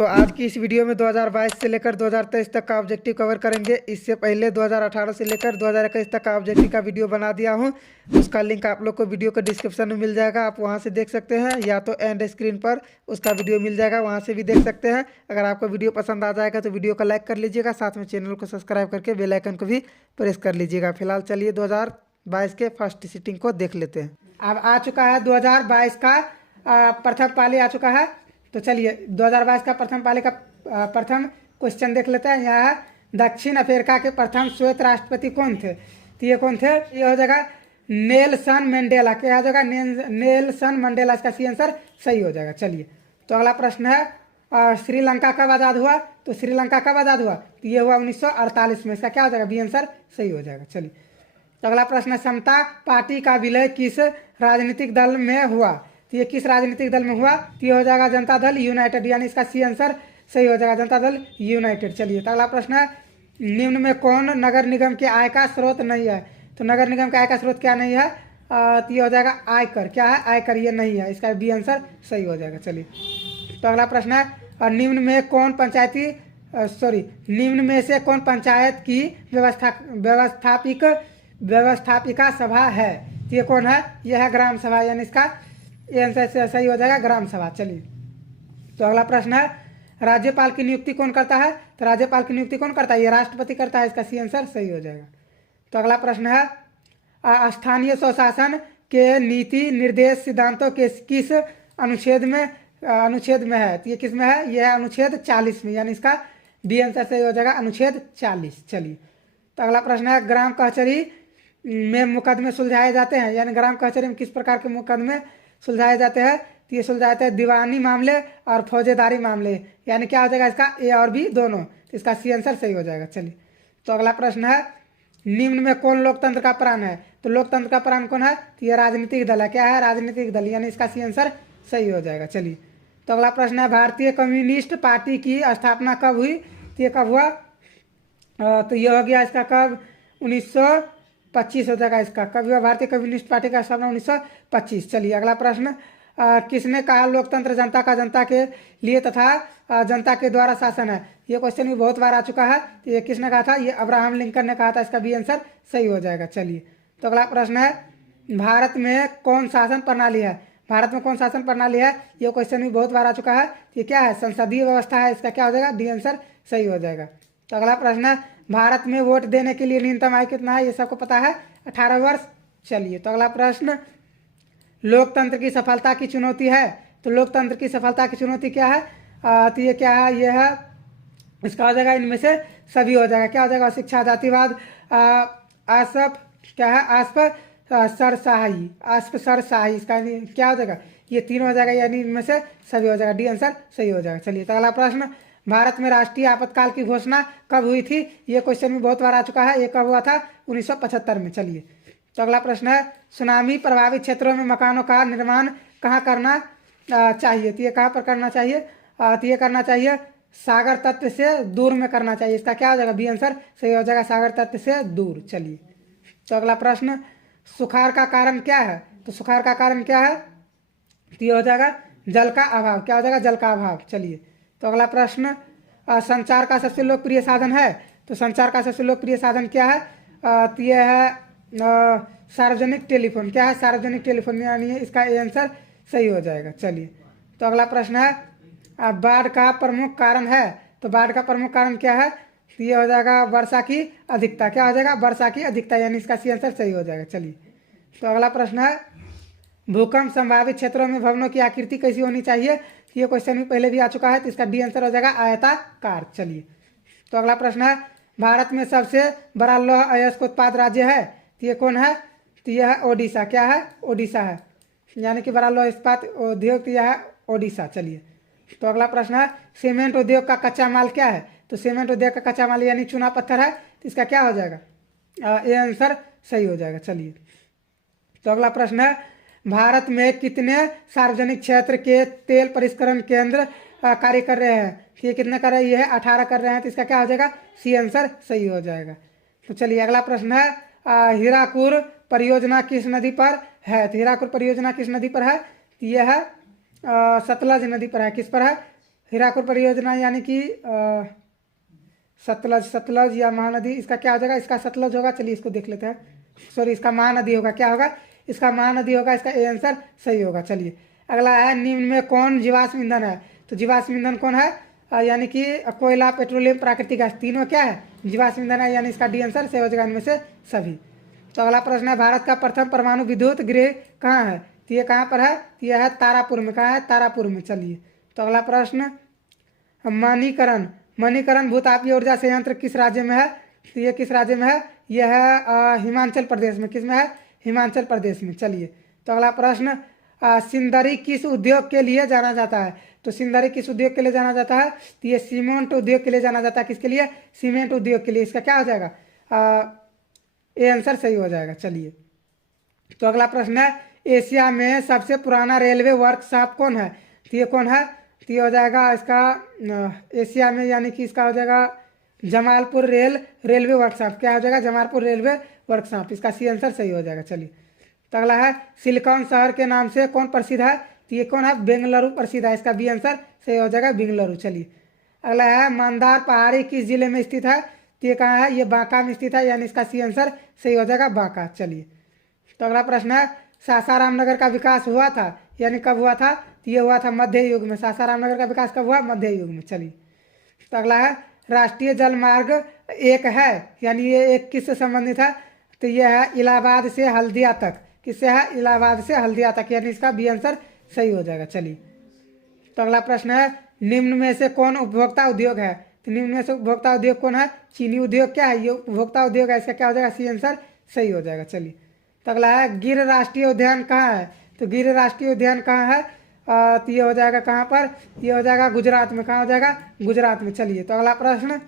तो आज की इस वीडियो में 2022 से लेकर 2023 तक का ऑब्जेक्टिव कवर करेंगे। इससे पहले 2018 से लेकर 2021 तक का ऑब्जेक्टिव का वीडियो बना दिया हूं। उसका लिंक आप लोग को वीडियो के डिस्क्रिप्शन में मिल जाएगा, आप वहां से देख सकते हैं, या तो एंड स्क्रीन पर उसका वीडियो मिल जाएगा, वहां से भी देख सकते हैं। अगर आपको वीडियो पसंद आ जाएगा तो वीडियो को लाइक कर लीजिएगा, साथ में चैनल को सब्सक्राइब करके बेल आइकन को भी प्रेस कर लीजिएगा। फिलहाल चलिए 2022 के फर्स्ट सिटिंग को देख लेते हैं। अब आ चुका है 2022 का प्रथम पाली आ चुका है। तो चलिए 2022 का प्रथम पाली का प्रथम क्वेश्चन देख लेते हैं। यह है दक्षिण अफ्रीका के प्रथम श्वेत राष्ट्रपति कौन थे? तो ये कौन थे? ये हो जाएगा नेल्सन मंडेला। क्या हो जाएगा? Nelson Mandela. इसका सी आंसर सही हो जाएगा। चलिए तो अगला प्रश्न है श्रीलंका कब आज़ाद हुआ? तो श्रीलंका कब आज़ाद हुआ? तो ये हुआ 1948 में। इसका क्या हो जाएगा? बी आंसर सही हो जाएगा। चलिए तो अगला प्रश्न है समता पार्टी का विलय किस राजनीतिक दल में हुआ? तो ये किस राजनीतिक दल में हुआ? तो ये हो जाएगा जनता दल यूनाइटेड, यानी इसका सी आंसर सही हो जाएगा, जनता दल यूनाइटेड। चलिए तो अगला प्रश्न है निम्न में कौन नगर निगम के आय का स्रोत नहीं है? तो नगर निगम का आय का स्रोत क्या नहीं है? तो ये हो जाएगा आयकर। क्या है? आयकर। ये नहीं है, इसका बी आंसर सही हो जाएगा। चलिए तो अगला प्रश्न है निम्न में कौन निम्न में से कौन पंचायत की व्यवस्थापिका सभा है? तो ये कौन है? यह है ग्राम सभा, यानी इसका ये आंसर सही हो जाएगा, ग्राम सभा। चलिए तो अगला प्रश्न है राज्यपाल की नियुक्ति कौन करता है? तो राज्यपाल की नियुक्ति कौन करता है? ये राष्ट्रपति करता है। इसका सी आंसर सही हो जाएगा। तो अगला प्रश्न है स्थानीय स्वशासन के नीति निर्देश सिद्धांतों के किस अनुच्छेद में है? तो ये किस में है? यह है अनुच्छेद 40 में, यानी इसका बी आंसर सही हो जाएगा, अनुच्छेद 40। चलिए तो अगला प्रश्न है ग्राम कचहरी में मुकदमे सुलझाए जाते हैं, यानी ग्राम कचहरी में किस प्रकार के मुकदमे सुलझाए जाते हैं? तो ये सुलझाए जाते हैं दीवानी मामले और फौजेदारी मामले, यानी क्या हो जाएगा इसका? ए और बी दोनों। तो इसका सी आंसर सही हो जाएगा। चलिए तो अगला प्रश्न है निम्न में कौन लोकतंत्र का प्राण है? तो लोकतंत्र का प्राण कौन है? तो ये राजनीतिक दल है। क्या है? राजनीतिक दल, यानी इसका सी आंसर सही हो जाएगा। चलिए तो अगला प्रश्न है भारतीय कम्युनिस्ट पार्टी की स्थापना कब हुई? तो ये कब हुआ? तो ये हो गया इसका कब? 1925 हो जाएगा। इसका कब हुआ? भारतीय कम्युनिस्ट पार्टी का स्थापना 1925। चलिए अगला प्रश्न किसने कहा लोकतंत्र जनता का जनता के लिए तथा जनता के द्वारा शासन है? ये क्वेश्चन भी बहुत बार आ चुका है। तो ये किसने कहा था? ये अब्राहम लिंकन ने कहा था। इसका भी आंसर सही हो जाएगा। चलिए तो अगला प्रश्न है भारत में कौन शासन प्रणाली है? भारत में कौन शासन प्रणाली है? ये क्वेश्चन भी बहुत बार आ चुका है। ये क्या है? संसदीय व्यवस्था है। इसका क्या हो जाएगा? डी आंसर सही हो जाएगा। तो अगला प्रश्न है भारत में वोट देने के लिए न्यूनतम आयु कितना है? ये सबको पता है, 18 वर्ष। चलिए तो अगला प्रश्न लोकतंत्र की सफलता की चुनौती है। तो लोकतंत्र की सफलता की चुनौती क्या है? तो ये क्या है? ये है इसका हो जाएगा इनमें से सभी हो जाएगा। क्या हो जाएगा? शिक्षा, जातिवाद, क्या है? सरशाही। इसका क्या हो जाएगा? ये तीन हो जाएगा, यानी इनमें से सभी हो जाएगा। डी आंसर सही हो जाएगा। चलिए तो अगला प्रश्न भारत में राष्ट्रीय आपातकाल की घोषणा कब हुई थी? ये क्वेश्चन भी बहुत बार आ चुका है। ये कब हुआ था? 1975 में। चलिए तो अगला प्रश्न है सुनामी प्रभावित क्षेत्रों में मकानों का निर्माण कहाँ करना चाहिए? तो ये कहाँ पर करना चाहिए? तो ये करना चाहिए सागर तट से दूर में करना चाहिए। इसका क्या हो जाएगा? बी आंसर सही हो जाएगा, सागर तट से दूर। चलिए तो अगला प्रश्न सुखाड़ का कारण क्या है? तो सुखाड़ का कारण क्या है? तो ये हो जाएगा जल का अभाव। क्या हो जाएगा? जल का अभाव। चलिए तो अगला प्रश्न संचार का सबसे लोकप्रिय साधन है। तो संचार का सबसे लोकप्रिय साधन क्या है? तो यह है सार्वजनिक टेलीफोन। क्या है? सार्वजनिक टेलीफोन, यानी इसका आंसर सही हो जाएगा। चलिए तो अगला प्रश्न है बाढ़ का प्रमुख कारण है। तो बाढ़ का प्रमुख कारण क्या है? तो ये हो जाएगा वर्षा की अधिकता। क्या हो जाएगा? वर्षा की अधिकता, यानी इसका सी आंसर सही हो जाएगा। चलिए तो अगला प्रश्न है भूकंप संभावित क्षेत्रों में भवनों की आकृति कैसी होनी चाहिए? ये क्वेश्चन भी पहले भी आ चुका है। तो इसका डी आंसर हो जाएगा आयताकार। चलिए तो अगला प्रश्न है भारत में सबसे बड़ा लौह अयस्क उत्पाद राज्य है। तो ये कौन है? तो यह है ओडिशा। क्या है? ओडिशा है, यानी कि बड़ा लौह इस्पात उद्योग। तो यह है ओडिशा। चलिए तो अगला प्रश्न है सीमेंट उद्योग का कच्चा माल क्या है? तो सीमेंट उद्योग का कच्चा माल यानी चूना पत्थर है। तो इसका क्या हो जाएगा? ये आंसर सही हो जाएगा। चलिए तो अगला प्रश्न है भारत में कितने सार्वजनिक क्षेत्र के तेल परिष्करण केंद्र कार्य कर रहे हैं? ये कितने कर रहे हैं? ये है 18 कर रहे हैं। तो इसका क्या हो जाएगा? सी आंसर सही हो जाएगा। तो चलिए अगला प्रश्न है हीराकुद परियोजना किस नदी पर है? तो हीराकुद परियोजना किस नदी पर है? तो यह है सतलज नदी पर है। किस पर है? हीराकुद परियोजना यानी कि सतलज या महानदी, इसका क्या हो जाएगा, इसका सतलज होगा। चलिए इसको देख लेते हैं, सॉरी इसका महानदी होगा, क्या होगा, इसका महानदी होगा, इसका ए आंसर सही होगा। चलिए अगला है, निम्न में कौन जीवाश्म ईंधन है? तो जीवाश्म ईंधन कौन है, यानी कि कोयला, पेट्रोलियम, प्राकृतिक गैस, तीनों क्या है, जीवाश्म ईंधन है, यानी इसका डी आंसर सही हो जाएगा इनमें से सभी। तो अगला प्रश्न है, भारत का प्रथम परमाणु विद्युत गृह कहाँ है? तो ये कहाँ पर है, यह है तारापुर में। कहाँ है, तारापुर में। चलिए तो अगला प्रश्न, मणिकरण भूतापीय ऊर्जा संयंत्र किस राज्य में है? तो ये किस राज्य में है, यह है हिमाचल प्रदेश में। किस में है, हिमाचल प्रदेश में। चलिए तो अगला प्रश्न, सिंदरी किस उद्योग के लिए जाना जाता है? तो सिंदरी किस उद्योग के लिए जाना जाता है? तो ये सीमेंट उद्योग के लिए जाना जाता है। किसके लिए, सीमेंट उद्योग के लिए। इसका क्या हो जाएगा, ये आंसर सही हो जाएगा। चलिए तो अगला प्रश्न है, एशिया में सबसे पुराना रेलवे वर्कशॉप कौन है? तो ये कौन है, तो ये हो जाएगा इसका एशिया में, यानी कि इसका हो जाएगा जमालपुर रेलवे वर्कशॉप। क्या हो जाएगा, जमालपुर रेलवे वर्कशॉप। इसका सी आंसर सही हो जाएगा। चलिए तो अगला है, सिलिकॉन शहर के नाम से कौन प्रसिद्ध है? तो ये कौन है, बेंगलुरु प्रसिद्ध है। इसका बी आंसर सही हो जाएगा, बेंगलुरु। चलिए अगला है, मंदार पहाड़ी किस जिले में स्थित है? तो ये कहाँ है, ये बांका में स्थित है, यानी इसका सी आंसर सही हो जाएगा, बांका। चलिए तो अगला प्रश्न है, सासाराम नगर का विकास हुआ था, यानी कब हुआ था? तो ये हुआ था मध्य युग में। सासाराम नगर का विकास कब हुआ, मध्य युग में। चलिए तो अगला है, राष्ट्रीय जल मार्ग एक है, यानी ये एक किससे संबंधित है? तो ये है इलाहाबाद से हल्दिया तक। किससे है, इलाहाबाद से हल्दिया तक, यानी इसका बी आंसर सही हो जाएगा। चलिए तो अगला प्रश्न है, निम्न में से कौन उपभोक्ता उद्योग है? तो निम्न में से उपभोक्ता उद्योग कौन है? चीनी उद्योग। क्या है, ये उपभोक्ता उद्योग है। इसका क्या हो जाएगा, सी आंसर सही हो जाएगा। चलिए तो अगला है, गिर राष्ट्रीय उद्यान कहाँ है? तो गिर राष्ट्रीय उद्यान कहाँ है? तो ये हो जाएगा कहाँ पर, ये हो जाएगा गुजरात में। कहाँ हो जाएगा, गुजरात में। चलिए तो अगला प्रश्न,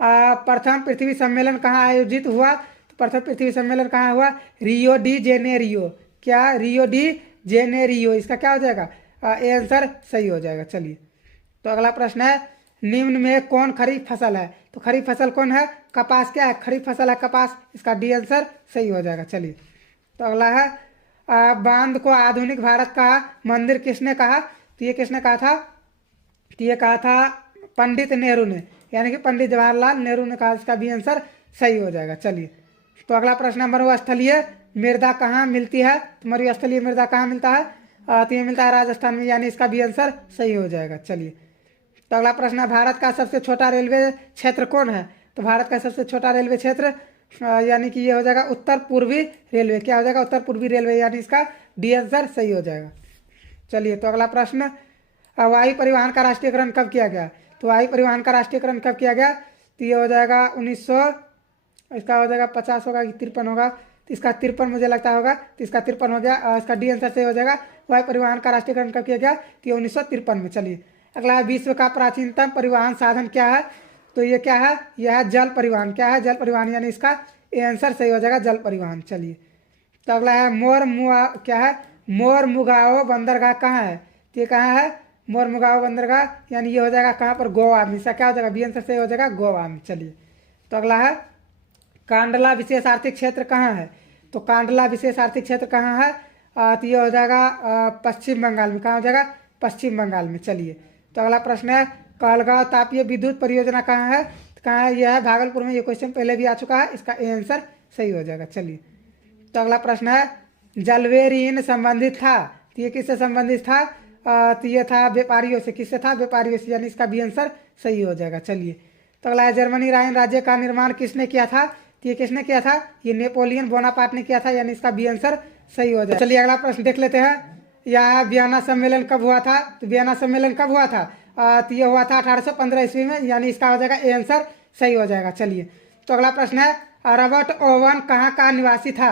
प्रथम पृथ्वी सम्मेलन कहाँ आयोजित हुआ? तो प्रथम पृथ्वी सम्मेलन कहाँ हुआ, रियो डी जेनेरियो। क्या, रियो डी जेनेरियो। इसका क्या हो जाएगा, ये आंसर सही हो जाएगा। चलिए तो अगला प्रश्न है, निम्न में कौन खरीफ फसल है? तो खरीफ फसल कौन है, कपास। क्या है, खरीफ फसल है, कपास। इसका डी आंसर सही हो जाएगा। चलिए तो अगला है, बांध को आधुनिक भारत का मंदिर किसने कहा? तो ये किसने कहा था, तो ये कहा था पंडित नेहरू ने, यानी कि पंडित जवाहरलाल नेहरू ने कहा। इसका भी आंसर सही हो जाएगा। चलिए तो अगला प्रश्न है, मरुस्थलीय मृदा कहाँ मिलती है? तो मरुस्थलीय मृदा कहाँ मिलता है? तो ये मिलता है राजस्थान में, यानी इसका भी आंसर सही हो जाएगा। चलिए तो अगला प्रश्न है, भारत का सबसे छोटा रेलवे क्षेत्र कौन है? तो भारत का सबसे छोटा रेलवे क्षेत्र, यानी कि ये हो जाएगा उत्तर पूर्वी रेलवे। क्या हो जाएगा, उत्तर पूर्वी रेलवे, यानी इसका डी आंसर सही हो जाएगा। चलिए तो अगला प्रश्न, वायु परिवहन का राष्ट्रीयकरण कब किया गया? तो वायु परिवहन का राष्ट्रीयकरण कब किया गया? तो ये हो जाएगा 1900, इसका हो जाएगा 50 होगा कि 53 होगा? तो इसका 53 मुझे लगता होगा, तो इसका 53 हो गया। इसका डी आंसर सही हो जाएगा, वायु परिवहन का राष्ट्रीयकरण कब किया गया? तो ये 1953 में। चलिए अगला, विश्व का प्राचीनतम परिवहन साधन क्या है? तो ये क्या है, यह है जल परिवहन। क्या है, जल परिवहन, यानी इसका ये आंसर सही हो जाएगा, जल परिवहन। चलिए तो अगला है, क्या है, मोरमुगाओ बंदरगाह कहाँ है? तो ये कहाँ है, मोरमुगाओ बंदरगाह, यानी ये हो जाएगा कहाँ पर, गोवा में। इसका क्या हो जाएगा, बी आंसर सही हो जाएगा, गोवा में। चलिए तो अगला है, कांडला विशेष आर्थिक क्षेत्र कहाँ है? तो कांडला विशेष आर्थिक क्षेत्र कहाँ है? तो ये हो जाएगा पश्चिम बंगाल में। कहाँ हो जाएगा, पश्चिम बंगाल में। चलिए तो अगला प्रश्न है, कहलगांव तापीय विद्युत परियोजना कहाँ है? तो कहाँ है, यह है भागलपुर में। ये क्वेश्चन पहले भी आ चुका है, इसका ए आंसर सही हो जाएगा। चलिए तो अगला प्रश्न है, जलवेरीन संबंधित था, तो ये किससे संबंधित था? तो ये था व्यापारियों से। किससे था, व्यापारियों से, यानी इसका भी आंसर सही हो जाएगा। चलिए तो अगला है, जर्मनी राइन राज्य का निर्माण किसने किया था? तो ये किसने किया था, ये नेपोलियन बोनापार्ट ने किया था, यानी इसका भी आंसर सही हो जाएगा। चलिए अगला प्रश्न देख लेते हैं, यह वियना सम्मेलन कब हुआ था? तो वियना सम्मेलन कब हुआ था? तो ये हुआ था 1815 ईस्वी में, यानी इसका हो जाएगा ए आंसर सही हो जाएगा। चलिए तो अगला प्रश्न है, रॉबर्ट ओवन कहाँ का निवासी था?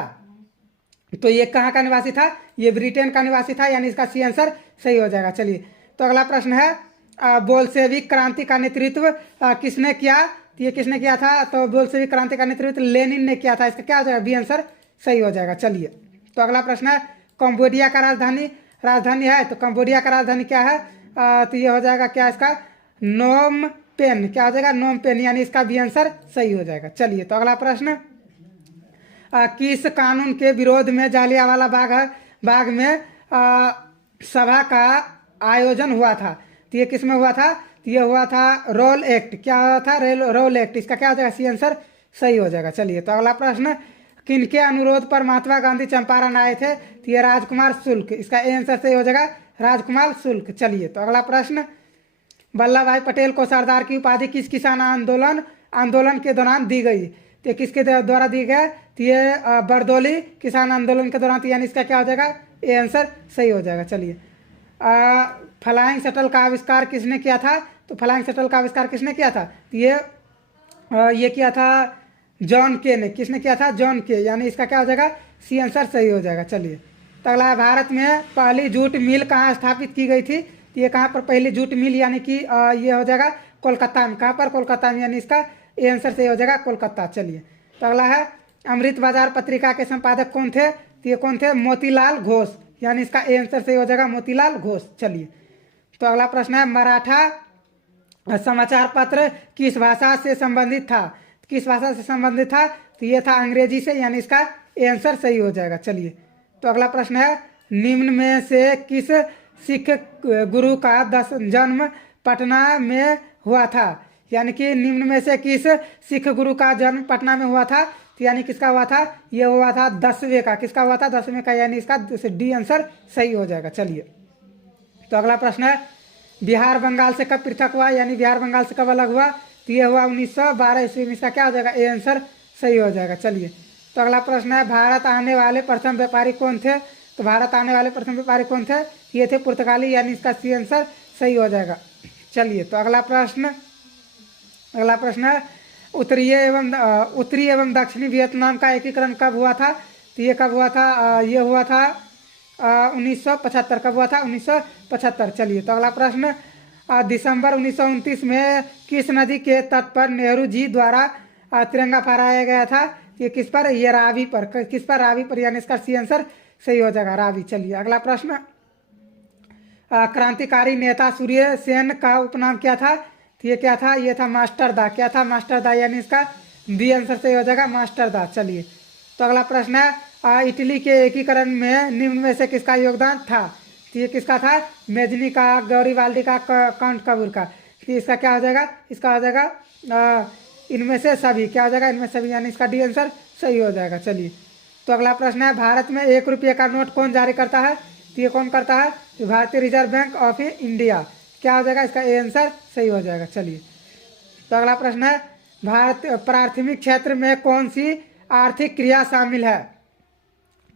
तो ये कहाँ का निवासी था, ये ब्रिटेन का निवासी था, यानी इसका सी आंसर सही हो जाएगा। चलिए तो अगला प्रश्न है, बोल्शेविक क्रांति का नेतृत्व किसने किया? तो ये किसने किया था? तो बोल्शेविक क्रांति का नेतृत्व लेनिन ने किया था। इसका क्या हो जाएगा, बी आंसर सही हो जाएगा। चलिए तो अगला प्रश्न है, कंबोडिया का राजधानी है, तो कंबोडिया का राजधानी क्या है? तो ये हो जाएगा क्या, इसका नोम पेन। क्या हो जाएगा, नोम पेन, यानी इसका भी आंसर सही हो जाएगा। चलिए तो अगला प्रश्न, किस कानून के विरोध में जालियांवाला बाग में सभा का आयोजन हुआ था? तो ये किस में हुआ था? तो ये हुआ था रोल एक्ट। क्या हुआ था? Role act. इसका क्या हो जाएगा? सी आंसर सही हो जाएगा। चलिए, तो अगला प्रश्न, किनके अनुरोध पर महात्मा गांधी चंपारण आए थे? तो ये राजकुमार शुक्ल। इसका ए आंसर सही हो जाएगा राजकुमार शुक्ल। चलिए, तो अगला प्रश्न, वल्लभ भाई पटेल को सरदार की उपाधि किस किसान आंदोलन के दौरान दी गई? तो किसके द्वारा दी गया? तो ये बरदौली किसान आंदोलन के दौरान। यानी इसका क्या हो जाएगा? ए आंसर सही हो जाएगा। चलिए, फ्लाइंग शटल का आविष्कार किसने किया था? तो फ्लाइंग शटल का आविष्कार किसने किया था? तो ये किया था जॉन के ने। किसने किया था? जॉन के। यानी इसका क्या हो जाएगा? सी आंसर सही हो जाएगा। चलिए, तो अगला, भारत में पहली जूट मिल कहाँ स्थापित की गई थी? तो ये कहाँ पर पहली जूट मिल, यानी कि ये हो जाएगा कोलकाता में। कहाँ पर? कोलकाता में। यानी इसका ए आंसर सही हो जाएगा कोलकाता। चलिए, तो अगला है, अमृत बाजार पत्रिका के संपादक कौन थे? तो ये कौन थे? मोतीलाल घोष। यानी इसका ए आंसर सही हो जाएगा मोतीलाल घोष। चलिए, तो अगला प्रश्न है, मराठा समाचार पत्र किस भाषा से संबंधित था? किस भाषा से संबंधित था? तो ये था अंग्रेजी से। यानी इसका ए आंसर सही हो जाएगा। चलिए, तो अगला प्रश्न है, निम्न में से किस सिख गुरु का जन्म पटना में हुआ था? यानी कि निम्न में से किस सिख गुरु का जन्म पटना में हुआ था? तो यानी किसका हुआ था? ये हुआ था 10वें का। किसका हुआ था? 10वें का। यानी इसका डी आंसर सही हो जाएगा। चलिए, तो अगला प्रश्न है, बिहार बंगाल से कब पृथक हुआ? यानी बिहार बंगाल से कब अलग हुआ? तो ये हुआ 1912 ईस्वी में। इसका क्या हो जाएगा? ए आंसर सही हो जाएगा। चलिए, तो अगला प्रश्न है, भारत आने वाले प्रथम व्यापारी कौन थे? तो भारत आने वाले प्रथम व्यापारी कौन थे? ये थे पुर्तगाली। यानी इसका सी आंसर सही हो जाएगा। चलिए, तो अगला प्रश्न है, उत्तरी एवं दक्षिणी वियतनाम का एकीकरण कब हुआ था? तो ये कब हुआ था? ये हुआ था 1975। कब हुआ था? 1975। चलिए, तो अगला प्रश्न, दिसंबर 1929 में किस नदी के तट पर नेहरू जी द्वारा तिरंगा फहराया गया था? ये किस पर? ये रावी पर। किस पर? रावी पर। यानी इसका सी आंसर सही हो जाएगा रावी। चलिए, अगला प्रश्न, क्रांतिकारी नेता सूर्य सेन का उपनाम क्या था? तो ये क्या था? ये था मास्टर दा। क्या था? मास्टर दा। यानी इसका बी आंसर सही हो जाएगा मास्टर दा। चलिए, तो अगला प्रश्न है, इटली के एकीकरण में निम्न में से किसका योगदान था? तो ये किसका था? मेजनी का, गौरीवाल्डी का, काउंट कपूर का। तो इसका क्या हो जाएगा? इसका हो जाएगा इनमें से सभी। क्या हो जाएगा? इनमें सभी। यानी इसका डी आंसर सही हो जाएगा। चलिए, तो अगला प्रश्न है, भारत में 1 रुपये का नोट कौन जारी करता है? तो ये कौन करता है? तो भारतीय रिजर्व बैंक ऑफ इंडिया। क्या हो जाएगा? इसका ए आंसर सही हो जाएगा। चलिए, तो अगला प्रश्न है, भारत प्राथमिक क्षेत्र में कौन सी आर्थिक क्रिया शामिल है?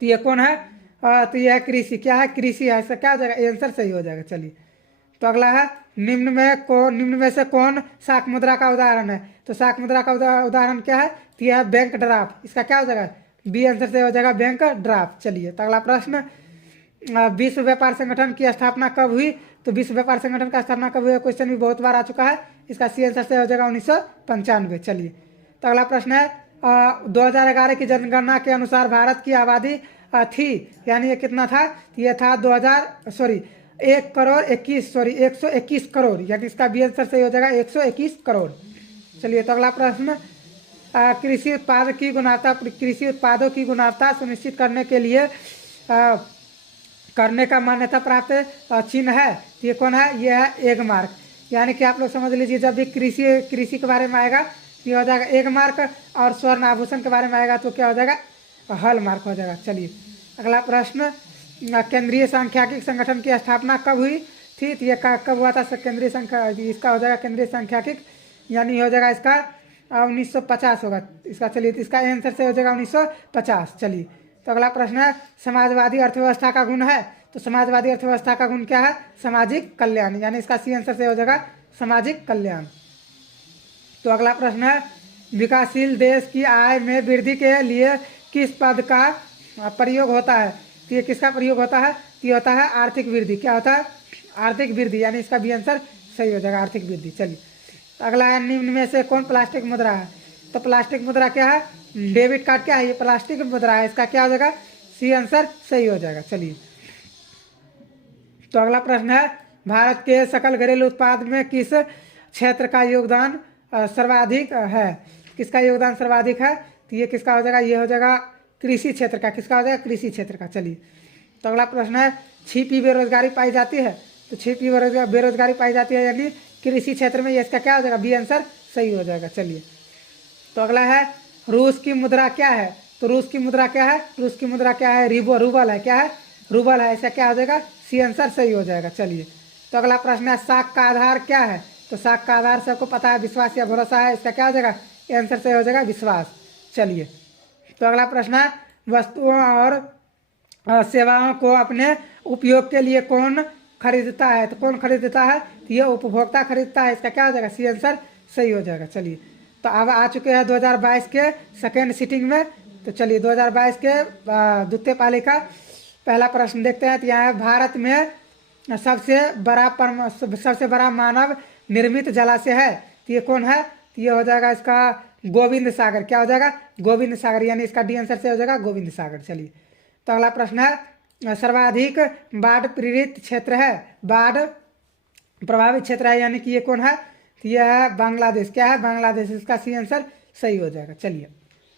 तो ये कौन है? तो यह है कृषि। क्या है? कृषि है। इसका क्या हो जाएगा? ए आंसर सही हो जाएगा। चलिए, तो अगला है, निम्न में से कौन शाक मुद्रा का उदाहरण है? तो शाक मुद्रा का उदाहरण क्या है? तो यह है बैंक ड्राफ्ट। इसका क्या हो जाएगा? बी आंसर सही हो जाएगा बैंक ड्राफ्ट। चलिए, तो अगला प्रश्न, विश्व व्यापार संगठन की स्थापना कब हुई? तो विश्व व्यापार संगठन का स्थापना कब हुई? क्वेश्चन भी बहुत बार आ चुका है। इसका सी आंसर से हो जाएगा 1995। चलिए, तो अगला प्रश्न है, 2011 की जनगणना के अनुसार भारत की आबादी थी, यानी ये कितना था? ये था 121 करोड़। यानी इसका बी आंसर सही हो जाएगा 121 करोड़। चलिए, तो अगला प्रश्न, कृषि उत्पादों की गुणवत्ता सुनिश्चित करने के लिए करने का मान्यता प्राप्त चिन्ह है। तो ये कौन है? ये है एग मार्क। यानी कि आप लोग समझ लीजिए, जब भी कृषि के बारे में आएगा तो ये हो जाएगा एग मार्क, और स्वर्ण आभूषण के बारे में आएगा तो क्या हो जाएगा? हॉल मार्क हो जाएगा। चलिए, अगला प्रश्न, केंद्रीय सांख्यिकी संगठन की स्थापना कब हुई थी? तो ये कब हुआ था? इसका हो जाएगा केंद्रीय सांख्यिकी, यानी हो जाएगा इसका 1950 होगा इसका। चलिए, तो इसका आंसर से हो जाएगा 1950। चलिए, तो अगला प्रश्न है, समाजवादी अर्थव्यवस्था का गुण है? तो समाजवादी अर्थव्यवस्था का गुण क्या है? सामाजिक कल्याण। यानी इसका सी आंसर से हो जाएगा सामाजिक कल्याण। तो अगला प्रश्न है, विकासशील देश की आय में वृद्धि के लिए किस पद का प्रयोग होता है? तो ये किसका प्रयोग होता है? तो ये होता है आर्थिक वृद्धि। क्या होता है? आर्थिक वृद्धि। यानी इसका बी आंसर सही हो जाएगा आर्थिक वृद्धि। चलिए, अगला है, निम्न में से कौन प्लास्टिक मुद्रा है? तो प्लास्टिक मुद्रा क्या है? Debit card. क्या है? ये प्लास्टिक मुद्रा है। इसका क्या हो जाएगा? सी आंसर सही हो जाएगा। चलिए, तो अगला प्रश्न है, भारत के सकल घरेलू उत्पाद में किस क्षेत्र का योगदान सर्वाधिक है? किसका योगदान सर्वाधिक है? तो ये किसका हो जाएगा? ये हो जाएगा कृषि क्षेत्र का। किसका हो जाएगा? कृषि क्षेत्र का। चलिए, तो अगला प्रश्न है, छिपी बेरोजगारी पाई जाती है? तो छिपी बेरोजगारी पाई जाती है यानी कृषि क्षेत्र में, ये इसका क्या हो जाएगा, बी आंसर सही हो जाएगा। चलिए तो अगला है रूस की मुद्रा क्या है, तो रूस की मुद्रा क्या है, रूस की मुद्रा क्या है, रूबल है, क्या है, रूबल है, इसका क्या हो जाएगा, सी आंसर सही हो जाएगा। चलिए तो अगला प्रश्न है साख का आधार क्या है, तो साख का आधार सबको पता है विश्वास या भरोसा है, इसका क्या हो जाएगा, ये आंसर सही हो जाएगा विश्वास। चलिए तो अगला प्रश्न है वस्तुओं और सेवाओं को अपने उपयोग के लिए कौन खरीदता है, तो कौन खरीदता है, तो ये उपभोक्ता खरीदता है, इसका क्या हो जाएगा, सी आंसर सही हो जाएगा। चलिए तो अब आ चुके हैं 2022 के सेकेंड सिटिंग में, तो चलिए 2022 के द्वितीय पाली का पहला प्रश्न देखते हैं। तो यहाँ भारत में सबसे बड़ा मानव निर्मित जलाशय है, तो ये कौन है, तो ये हो जाएगा इसका गोविंद सागर, क्या हो जाएगा, गोविंद सागर, यानी इसका डी आंसर से हो जाएगा गोविंद सागर। चलिए तो अगला प्रश्न है सर्वाधिक बाढ़ पीड़ित क्षेत्र है, बाढ़ प्रभावित क्षेत्र है, यानी कि ये कौन है, तो यह है बांग्लादेश, क्या है, बांग्लादेश, इसका सी आंसर सही हो जाएगा। चलिए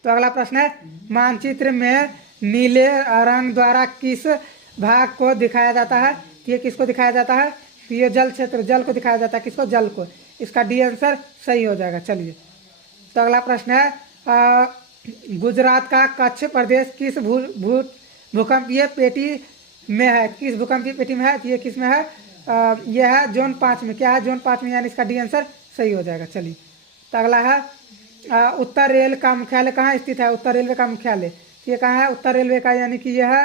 तो अगला प्रश्न है मानचित्र में नीले रंग द्वारा किस भाग को दिखाया जाता है, तो ये किसको दिखाया जाता है, तो ये जल क्षेत्र, जल को दिखाया जाता है, किसको, जल को, इसका डी आंसर सही हो जाएगा। चलिए तो अगला प्रश्न है गुजरात का कच्छ प्रदेश किस भूकंपीय पेटी में है, किस भूकंपीय पेटी में है, तो ये किस में है, यह है जोन 5 में, क्या है, जोन 5 में, यानी इसका डी आंसर सही हो जाएगा। चलिए तो अगला है उत्तर रेल का मुख्यालय कहाँ स्थित है, उत्तर रेलवे का मुख्यालय, तो ये कहाँ है, उत्तर रेलवे का, यानी कि यह है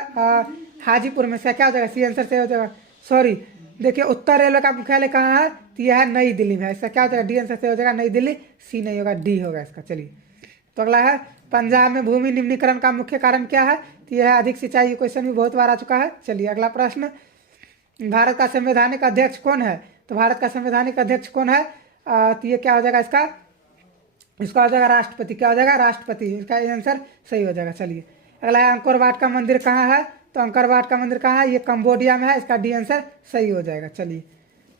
हाजीपुर में, इसका क्या हो जाएगा, सी आंसर सही हो जाएगा। सॉरी देखिए उत्तर रेलवे का मुख्यालय कहाँ है, तो यह है नई दिल्ली में है, इसका क्या हो जाएगा, डी आंसर सही हो जाएगा नई दिल्ली, सी नहीं होगा, डी होगा इसका। चलिए तो अगला है पंजाब में भूमि निम्नीकरण का मुख्य कारण क्या है, तो यह है अधिक सिंचाई, क्वेश्चन भी बहुत बार आ चुका है। चलिए अगला प्रश्न भारत का संवैधानिक अध्यक्ष कौन है, तो भारत का संवैधानिक अध्यक्ष कौन है, तो ये क्या हो जाएगा इसका हो जाएगा राष्ट्रपति, क्या हो जाएगा, राष्ट्रपति, इसका आंसर सही हो जाएगा। चलिए अगला है अंकोर वाट का मंदिर कहाँ है, तो अंकोर वाट का मंदिर कहाँ है, ये कंबोडिया में है, इसका डी आंसर सही हो जाएगा। चलिए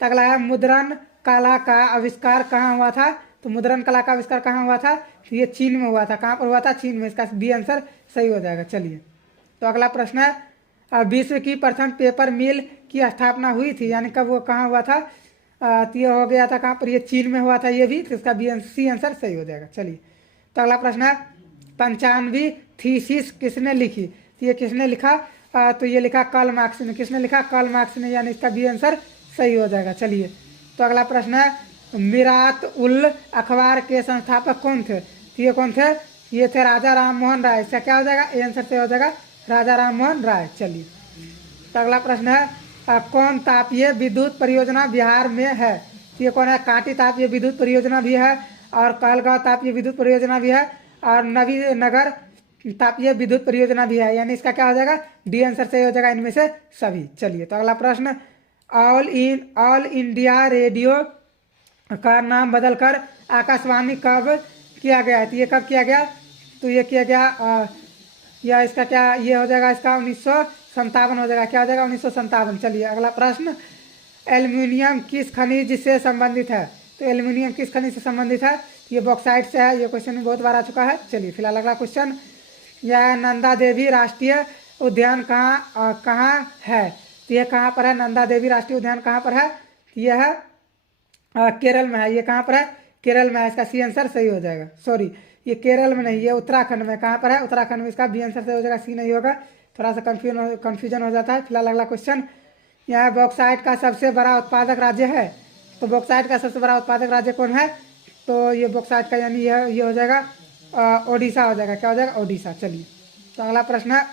तो अगला है मुद्रण कला का आविष्कार कहाँ हुआ था, तो मुद्रण कला का आविष्कार कहाँ हुआ था, तो ये चीन में हुआ था, कहाँ पर हुआ था, चीन में, इसका बी आंसर सही हो जाएगा। चलिए तो अगला प्रश्न है विश्व की प्रथम पेपर मिल की स्थापना हुई थी, यानी कब वो कहाँ हुआ था, तो ये हो गया था कहाँ पर, ये चीन में हुआ था ये भी, तो इसका सी आंसर सही हो जाएगा। चलिए तो अगला प्रश्न है 95वीं थीसिस किसने लिखी, तो ये किसने लिखा, तो ये लिखा कार्ल मार्क्स ने, किसने लिखा, कार्ल मार्क्स ने, यानी इसका बी आंसर सही हो जाएगा। चलिए तो अगला प्रश्न है मिरात उल अखबार के संस्थापक कौन थे, तो ये कौन थे, ये थे राजा राम मोहन राय, इसका क्या हो जाएगा, ये आंसर से हो जाएगा राजा राम मोहन राय। चलिए तो अगला प्रश्न है कौन तापीय विद्युत परियोजना बिहार में है, तो ये कौन है, कांटी तापीय विद्युत परियोजना भी है, और कहलगांव तापीय विद्युत परियोजना भी है, और नगर तापीय विद्युत परियोजना भी है, यानी इसका क्या हो जाएगा, डी आंसर सही हो जाएगा इनमें से सभी। चलिए तो अगला प्रश्न ऑल इंडिया रेडियो का नाम बदलकर आकाशवाणी कब किया गया है, तो ये कब किया गया, तो ये किया गया या इसका क्या, ये हो जाएगा इसका 1957 हो जाएगा, क्या हो जाएगा 1957। चलिए अगला प्रश्न एल्युमिनियम किस खनिज से संबंधित है, तो एल्युमिनियम किस खनिज से संबंधित है, ये बॉक्साइट से है, ये क्वेश्चन बहुत बार आ चुका है। चलिए फिलहाल अगला क्वेश्चन यह नंदा देवी राष्ट्रीय उद्यान कहाँ है, तो ये कहाँ पर है, नंदा देवी राष्ट्रीय उद्यान कहाँ पर है, यह है केरल में है, ये कहाँ पर है, केरल में है, इसका सी आंसर सही हो जाएगा। सॉरी ये केरल में नहीं, ये उत्तराखंड में, कहाँ पर है, उत्तराखंड में, इसका बी आंसर सही हो जाएगा, सी नहीं होगा, थोड़ा सा कन्फ्यूजन हो जाता है। फिलहाल अगला क्वेश्चन यह बॉक्साइट का सबसे बड़ा उत्पादक राज्य है, तो बॉक्साइट का सबसे बड़ा उत्पादक राज्य कौन है, तो ये बॉक्साइट का यानी ये हो जाएगा ओडिशा हो जाएगा, क्या हो जाएगा, ओडिशा। चलिए तो अगला प्रश्न है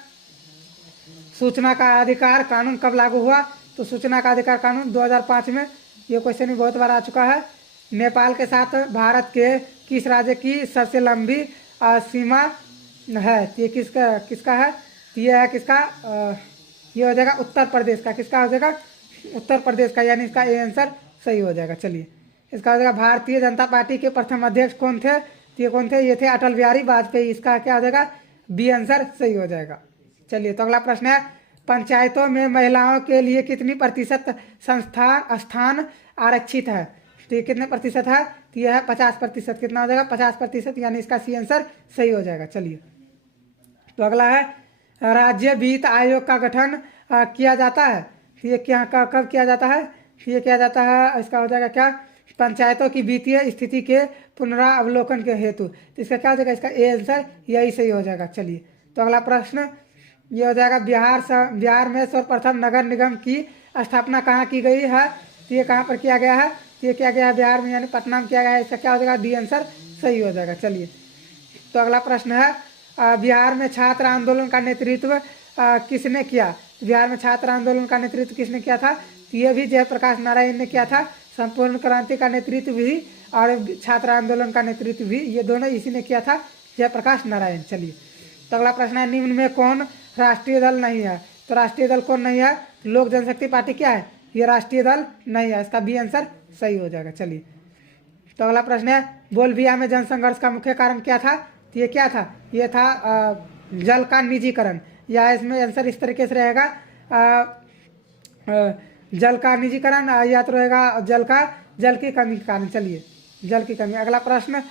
सूचना का अधिकार कानून कब लागू हुआ, तो सूचना का अधिकार कानून 2005 में, ये क्वेश्चन भी बहुत बार आ चुका है। नेपाल के साथ भारत के किस राज्य की सबसे लंबी सीमा है, तो ये किसका है, तो ये है किसका, ये हो जाएगा उत्तर प्रदेश का, किसका हो जाएगा, उत्तर प्रदेश का, यानी इसका ए आंसर सही हो जाएगा। चलिए इसका हो जाएगा भारतीय जनता पार्टी के प्रथम अध्यक्ष कौन थे, तो ये कौन थे, ये थे अटल बिहारी वाजपेयी, इसका क्या हो जाएगा, बी आंसर सही हो जाएगा। चलिए तो अगला प्रश्न है पंचायतों में महिलाओं के लिए कितनी प्रतिशत स्थान आरक्षित है, तो ये कितने प्रतिशत है, तो यह है 50%, कितना हो जाएगा 50%, यानी इसका सी आंसर सही हो जाएगा। चलिए तो अगला है राज्य वित्त आयोग का गठन किया जाता है, तो ये क्या कब किया जाता है, ये किया जाता है, इसका हो जाएगा क्या, पंचायतों की वित्तीय स्थिति के पुनरावलोकन के हेतु। तो इसका क्या हो जाएगा, इसका ए आंसर यही सही हो जाएगा। चलिए तो अगला प्रश्न ये हो जाएगा, बिहार में सर्वप्रथम नगर निगम की स्थापना कहाँ की गई है? तो ये कहाँ पर किया गया है? तो ये किया गया है बिहार में, यानी पटना में किया गया है। इसका क्या हो जाएगा, डी आंसर सही हो जाएगा। चलिए तो अगला प्रश्न है, बिहार में छात्र आंदोलन का नेतृत्व किसने किया? बिहार में छात्र आंदोलन का नेतृत्व किसने किया था? तो ये भी जयप्रकाश नारायण ने किया था। संपूर्ण क्रांति का नेतृत्व भी और छात्र आंदोलन का नेतृत्व भी, ये दोनों इसी ने किया था, जयप्रकाश नारायण। चलिए तो अगला प्रश्न है, निम्न में कौन राष्ट्रीय दल नहीं है? तो राष्ट्रीय दल कौन नहीं है? लोक जनशक्ति पार्टी क्या है? ये राष्ट्रीय दल नहीं है। इसका बी आंसर सही हो जाएगा। चलिए तो अगला प्रश्न है, बोलबिया में जनसंघर्ष का मुख्य कारण क्या था? तो ये क्या था? ये था जल का निजीकरण, या इसमें आंसर इस तरीके से रहेगा, जल का निजीकरण, या तो रहेगा जल की कमी के कारण। चलिए जल की कमी। अगला प्रश्न,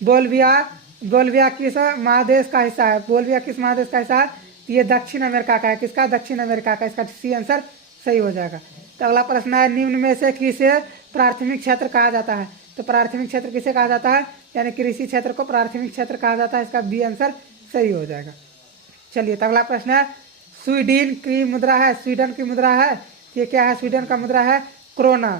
बोलबिया किस महादेश का हिस्सा है? बोलबिया किस महादेश का हिस्सा है? तो ये दक्षिण अमेरिका का है। किसका? दक्षिण अमेरिका का। इसका सी आंसर सही हो जाएगा। तो अगला प्रश्न है, निम्न में से किसे प्राथमिक क्षेत्र कहा जाता है? तो प्राथमिक क्षेत्र किसे कहा जाता है? यानी कृषि क्षेत्र को प्राथमिक क्षेत्र कहा जाता है। इसका बी आंसर सही हो जाएगा। चलिए तो अगला प्रश्न है, स्वीडन की मुद्रा है, स्वीडन की मुद्रा है, ये क्या है? स्वीडन का मुद्रा है कोरोना।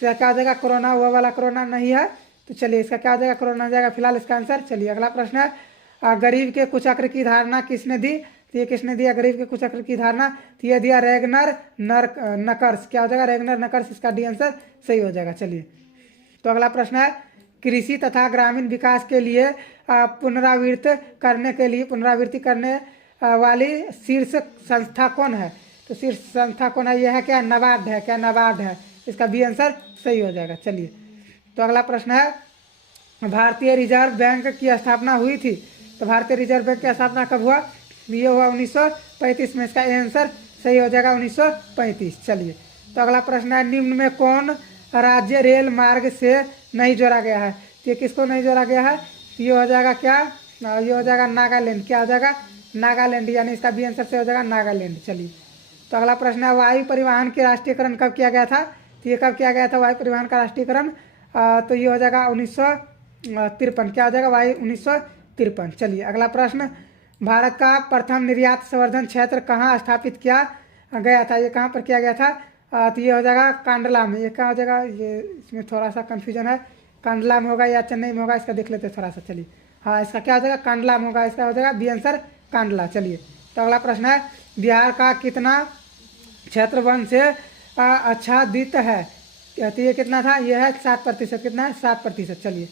तो क्या हो जाएगा, कोरोना, वो वाला कोरोना नहीं है। तो चलिए इसका क्या हो जाएगा, कोरोना हो जाएगा फिलहाल इसका आंसर। चलिए अगला प्रश्न है, गरीब के कुचक्र की धारणा किसने दी? तो ये किसने दिया गरीब के कुचक्र की धारणा? तो ये दिया रेगनर नकर्स। क्या हो जाएगा, रेगनर नकर्स। इसका डी आंसर सही हो जाएगा। चलिए तो अगला प्रश्न है, कृषि तथा ग्रामीण विकास के लिए पुनरावृत्ति करने वाली शीर्ष संस्था कौन है? तो शीर्ष संस्था कौन है? यह है क्या, नाबार्ड है। क्या नाबार्ड है? इसका बी आंसर सही हो जाएगा। चलिए तो अगला प्रश्न है, भारतीय रिजर्व बैंक की स्थापना हुई थी। तो भारतीय रिजर्व बैंक की स्थापना कब हुआ? ये हुआ 1935 में। इसका आंसर सही हो जाएगा 1935। चलिए तो अगला प्रश्न है, निम्न में कौन राज्य रेल मार्ग से नहीं जोड़ा गया है? तो ये किसको नहीं जोड़ा गया है? ये हो जाएगा क्या, ये हो जाएगा नागालैंड। क्या हो जाएगा, नागालैंड, यानी इसका बी आंसर से हो जाएगा नागालैंड। चलिए तो अगला प्रश्न है, वायु परिवहन के राष्ट्रीयकरण कब किया गया था? तो ये कब किया गया था वायु परिवहन का राष्ट्रीयकरण? तो ये हो जाएगा 1953। क्या हो जाएगा, वायु 1953। चलिए अगला प्रश्न, भारत का प्रथम निर्यात संवर्धन क्षेत्र कहाँ स्थापित किया गया था? ये कहाँ पर किया गया था? तो ये हो जाएगा कांडला में। ये क्या हो जाएगा, ये इसमें थोड़ा सा कन्फ्यूजन है, कांडला में होगा या चेन्नई में होगा, इसका देख लेते हैं थोड़ा सा। चलिए हाँ, इसका क्या हो जाएगा, कांडला में होगा। इसका हो जाएगा बी आंसर कांडला। चलिए तो अगला प्रश्न है, बिहार का कितना क्षेत्र वन से आच्छादित है? तो ये कितना था? ये है 7%। कितना है? 7%। चलिए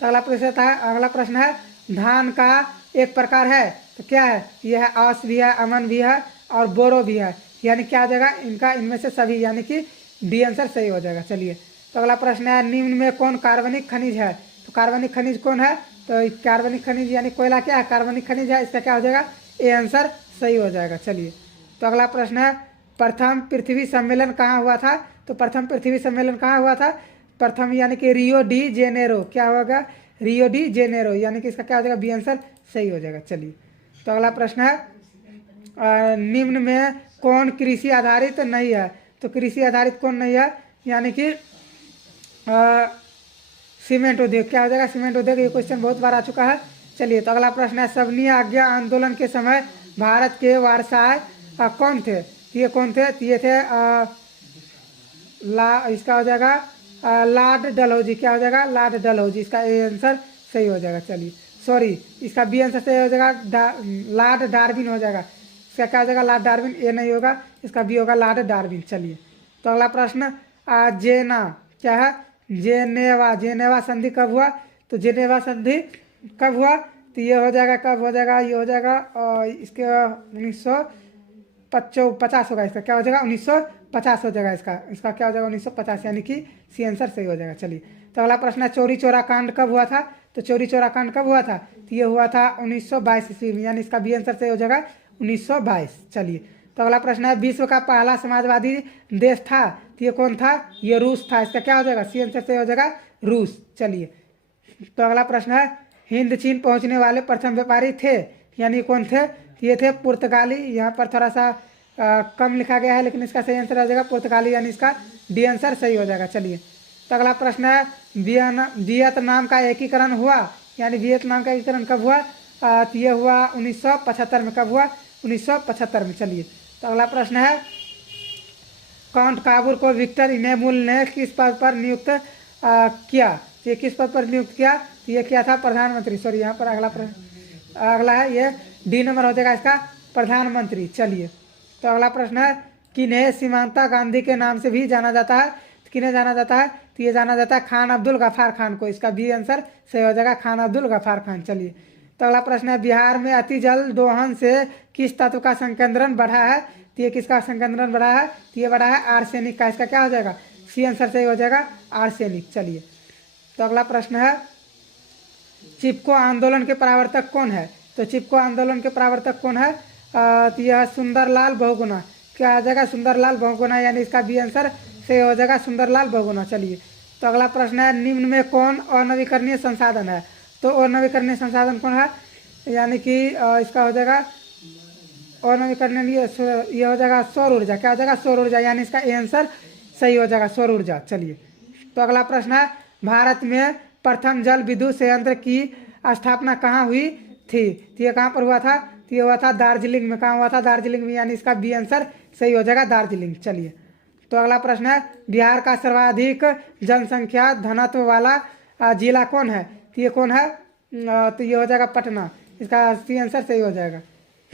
तो अगला प्रश्न है, धान का एक प्रकार है, तो क्या है? यह है आस भी है, अमन भी है और बोरो भी है, यानी क्या हो जाएगा, इनका इनमें से सभी, यानी कि डी आंसर सही हो जाएगा। चलिए तो अगला प्रश्न है, निम्न में कौन कार्बनिक खनिज है? तो कार्बनिक खनिज कौन है? तो कार्बनिक खनिज यानी कोयला क्या है, कार्बनिक खनिज है। इसका क्या हो जाएगा, ए आंसर सही हो जाएगा। चलिए तो अगला प्रश्न है, प्रथम पृथ्वी सम्मेलन कहाँ हुआ था? तो प्रथम पृथ्वी सम्मेलन कहाँ हुआ था? प्रथम यानी कि रियो डी जेनेरो। क्या होगा, रियो डी जेनेरो, यानी कि इसका क्या हो जाएगा, बी आंसर सही हो जाएगा। चलिए तो अगला प्रश्न है, निम्न में कौन कृषि आधारित नहीं है? तो कृषि आधारित कौन नहीं है, यानी कि सीमेंट उद्योग। क्या हो जाएगा, सीमेंट उद्योग। ये क्वेश्चन बहुत बार आ चुका है। चलिए तो अगला प्रश्न है, सबनी आज्ञा आंदोलन के समय भारत के वारसाय कौन थे? ये कौन थे? ये थे इसका हो जाएगा लॉर्ड डलहौजी। क्या हो जाएगा, लॉर्ड डलहौजी। इसका ए आंसर सही हो जाएगा। चलिए सॉरी, इसका बी आंसर सही हो जाएगा, लॉर्ड डार्विन हो जाएगा। इसका क्या हो जाएगा, लॉर्ड डार्विन। ए नहीं होगा, इसका बी होगा लॉर्ड डार्विन। चलिए तो अगला प्रश्न, जेना क्या है, जेनेवा संधि कब हुआ? तो जेनेवा संधि कब हुआ? तो ये हो जाएगा, कब हो जाएगा, ये हो जाएगा इसके 1950 होगा। इसका क्या हो जाएगा, 1950 हो जाएगा। इसका क्या हो जाएगा, 1950, यानी कि सी आंसर सही हो जाएगा। चलिए तो अगला प्रश्न है, चौरी चौरा कांड कब हुआ था? तो चौरी चौरा कांड कब हुआ था? तो ये हुआ था 1922 ईस्वी में, यानी इसका बी आंसर सही हो जाएगा 1922। चलिए तो अगला प्रश्न है, विश्व का पहला समाजवादी देश था, तो ये कौन था? ये रूस था। इसका क्या हो जाएगा, सी आंसर सही हो जाएगा रूस। चलिए तो अगला प्रश्न है, हिंद चीन पहुंचने वाले प्रथम व्यापारी थे, यानी कौन थे? ये थे पुर्तगाली। यहाँ पर थोड़ा सा कम लिखा गया है, लेकिन इसका सही आंसर हो जाएगा पुर्तगाली, यानी इसका डी आंसर सही हो जाएगा। चलिए, तो अगला प्रश्न है वियतनाम का एकीकरण हुआ, यानी वियतनाम का एकीकरण कब हुआ? तो ये हुआ 1975 में। कब हुआ? 1975 में। चलिए, तो अगला प्रश्न है काउंट काबूर को विक्टर इनेमुल ने किस पद पर नियुक्त किया? ये किस पद पर नियुक्त किया? तो ये किया था प्रधानमंत्री। सॉरी, यहाँ पर अगला है ये डी नंबर हो जाएगा इसका प्रधानमंत्री। चलिए, तो अगला प्रश्न है किन्हें सीमांता गांधी के नाम से भी जाना जाता है? तो किन्हें जाना जाता है? तो ये जाना जाता है खान अब्दुल गफ्फार खान को। इसका बी आंसर सही हो जाएगा खान अब्दुल गफ्फार खान। चलिए, तो अगला प्रश्न है बिहार में अति जल दोहन से किस तत्व का संकेंद्रण बढ़ा है? तो ये किसका संकेंद्रण बढ़ा है? तो ये बढ़ा है आर्सेनिक का। इसका क्या हो जाएगा? सी आंसर सही हो जाएगा आर्सेनिक। चलिए, तो अगला प्रश्न है चिपको आंदोलन के प्रवर्तक कौन है? तो चिपको आंदोलन के प्रवर्तक कौन है? तो यह सुंदरलाल बहुगुणा। क्या आ जाएगा? सुंदरलाल बहुगुणा, यानी इसका बी आंसर सही हो जाएगा सुंदरलाल बहुगुणा। चलिए, तो अगला प्रश्न है निम्न में कौन अनवीकरणीय संसाधन है? तो अनवीकरणीय संसाधन कौन है? यानी कि इसका हो जाएगा अनवीकरणीय, ये हो जाएगा सौर ऊर्जा। क्या हो जाएगा? सौर ऊर्जा, यानी इसका ए आंसर सही हो जाएगा सौर ऊर्जा। चलिए, तो अगला प्रश्न है भारत में प्रथम जल विद्युत संयंत्र की स्थापना कहाँ हुई थी? तो ये कहाँ पर हुआ था? तो ये हुआ था दार्जिलिंग में। कहाँ हुआ था? दार्जिलिंग में, यानी इसका बी आंसर सही हो जाएगा दार्जिलिंग। चलिए, तो अगला प्रश्न है बिहार का सर्वाधिक जनसंख्या घनत्व वाला जिला कौन है? तो ये कौन है? तो ये हो जाएगा पटना। इसका सी आंसर सही हो जाएगा।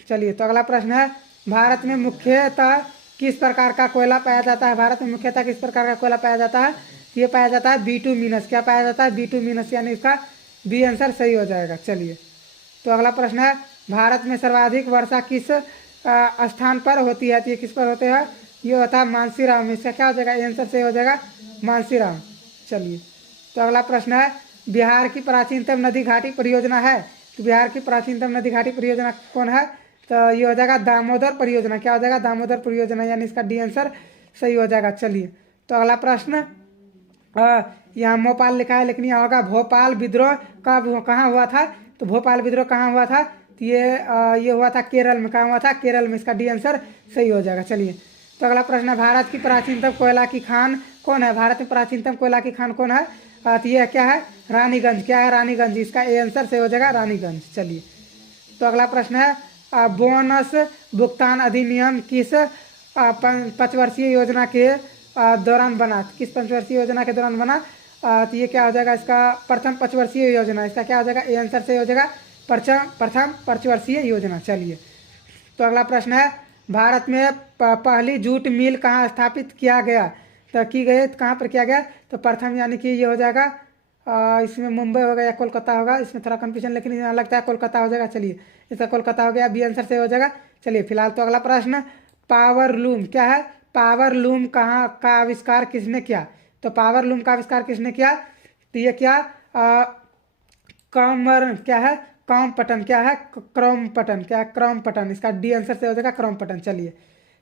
चलिए, तो अगला प्रश्न है भारत में मुख्यतः किस प्रकार का कोयला पाया जाता है? भारत में मुख्यतः किस प्रकार का कोयला पाया जाता है? ये पाया जाता है बिटुमिनस। क्या पाया जाता है? बिटुमिनस, यानी इसका बी आंसर सही हो जाएगा। चलिए, तो अगला प्रश्न है भारत में सर्वाधिक वर्षा किस स्थान पर होती है? तो ये किस पर होते हैं? ये होता है मानसीराम में। इसका क्या हो जाएगा? आंसर सही हो जाएगा मानसीराम। चलिए, तो अगला प्रश्न है बिहार की प्राचीनतम नदी घाटी परियोजना है? तो बिहार की प्राचीनतम नदी घाटी परियोजना कौन है? तो ये हो जाएगा दामोदर परियोजना। क्या हो जाएगा? दामोदर परियोजना, यानी इसका डी आंसर सही हो जाएगा। चलिए, तो अगला प्रश्न यहाँ भोपाल लिखा है, लेकिन यहाँ होगा भोपाल विद्रोह कब कहाँ हुआ था? तो भोपाल विद्रोह कहाँ हुआ था? तो ये हुआ था केरल में। कहाँ हुआ था? केरल में। इसका डी आंसर सही हो जाएगा। चलिए, तो अगला प्रश्न है भारत की प्राचीनतम कोयला की खान कौन है? भारत में प्राचीनतम कोयला की खान कौन है? तो ये क्या है? रानीगंज। क्या है? रानीगंज। इसका ए आंसर सही हो जाएगा रानीगंज। चलिए, तो अगला प्रश्न है बोनस भुगतान अधिनियम किस पंचवर्षीय योजना के दौरान बना? किस पंचवर्षीय योजना के दौरान बना? तो ये क्या हो जाएगा? इसका प्रथम पंचवर्षीय योजना। इसका क्या हो जाएगा? ए आंसर सही हो जाएगा प्रथम पंचवर्षीय योजना। चलिए, तो अगला प्रश्न है भारत में पहली जूट मिल कहाँ स्थापित किया गया? तो की गई कहाँ पर किया गया? तो प्रथम, यानी कि ये हो जाएगा इसमें मुंबई होगा या कोलकाता होगा, इसमें थोड़ा कंफ्यूजन, लेकिन यहाँ लगता है कोलकाता हो जाएगा। चलिए, इसका कोलकाता हो गया, बी आंसर सही हो जाएगा। चलिए, फिलहाल तो अगला प्रश्न पावर लूम। क्या है? पावर लूम कहाँ का आविष्कार किसने किया? तो पावर लूम का आविष्कार किसने किया? तो ये क्या क्या है? क्रॉम्पटन। क्या है? क्रॉम्पटन। क्या है? क्रॉम्पटन। इसका डी आंसर से हो जाएगा क्रॉम्पटन। चलिए,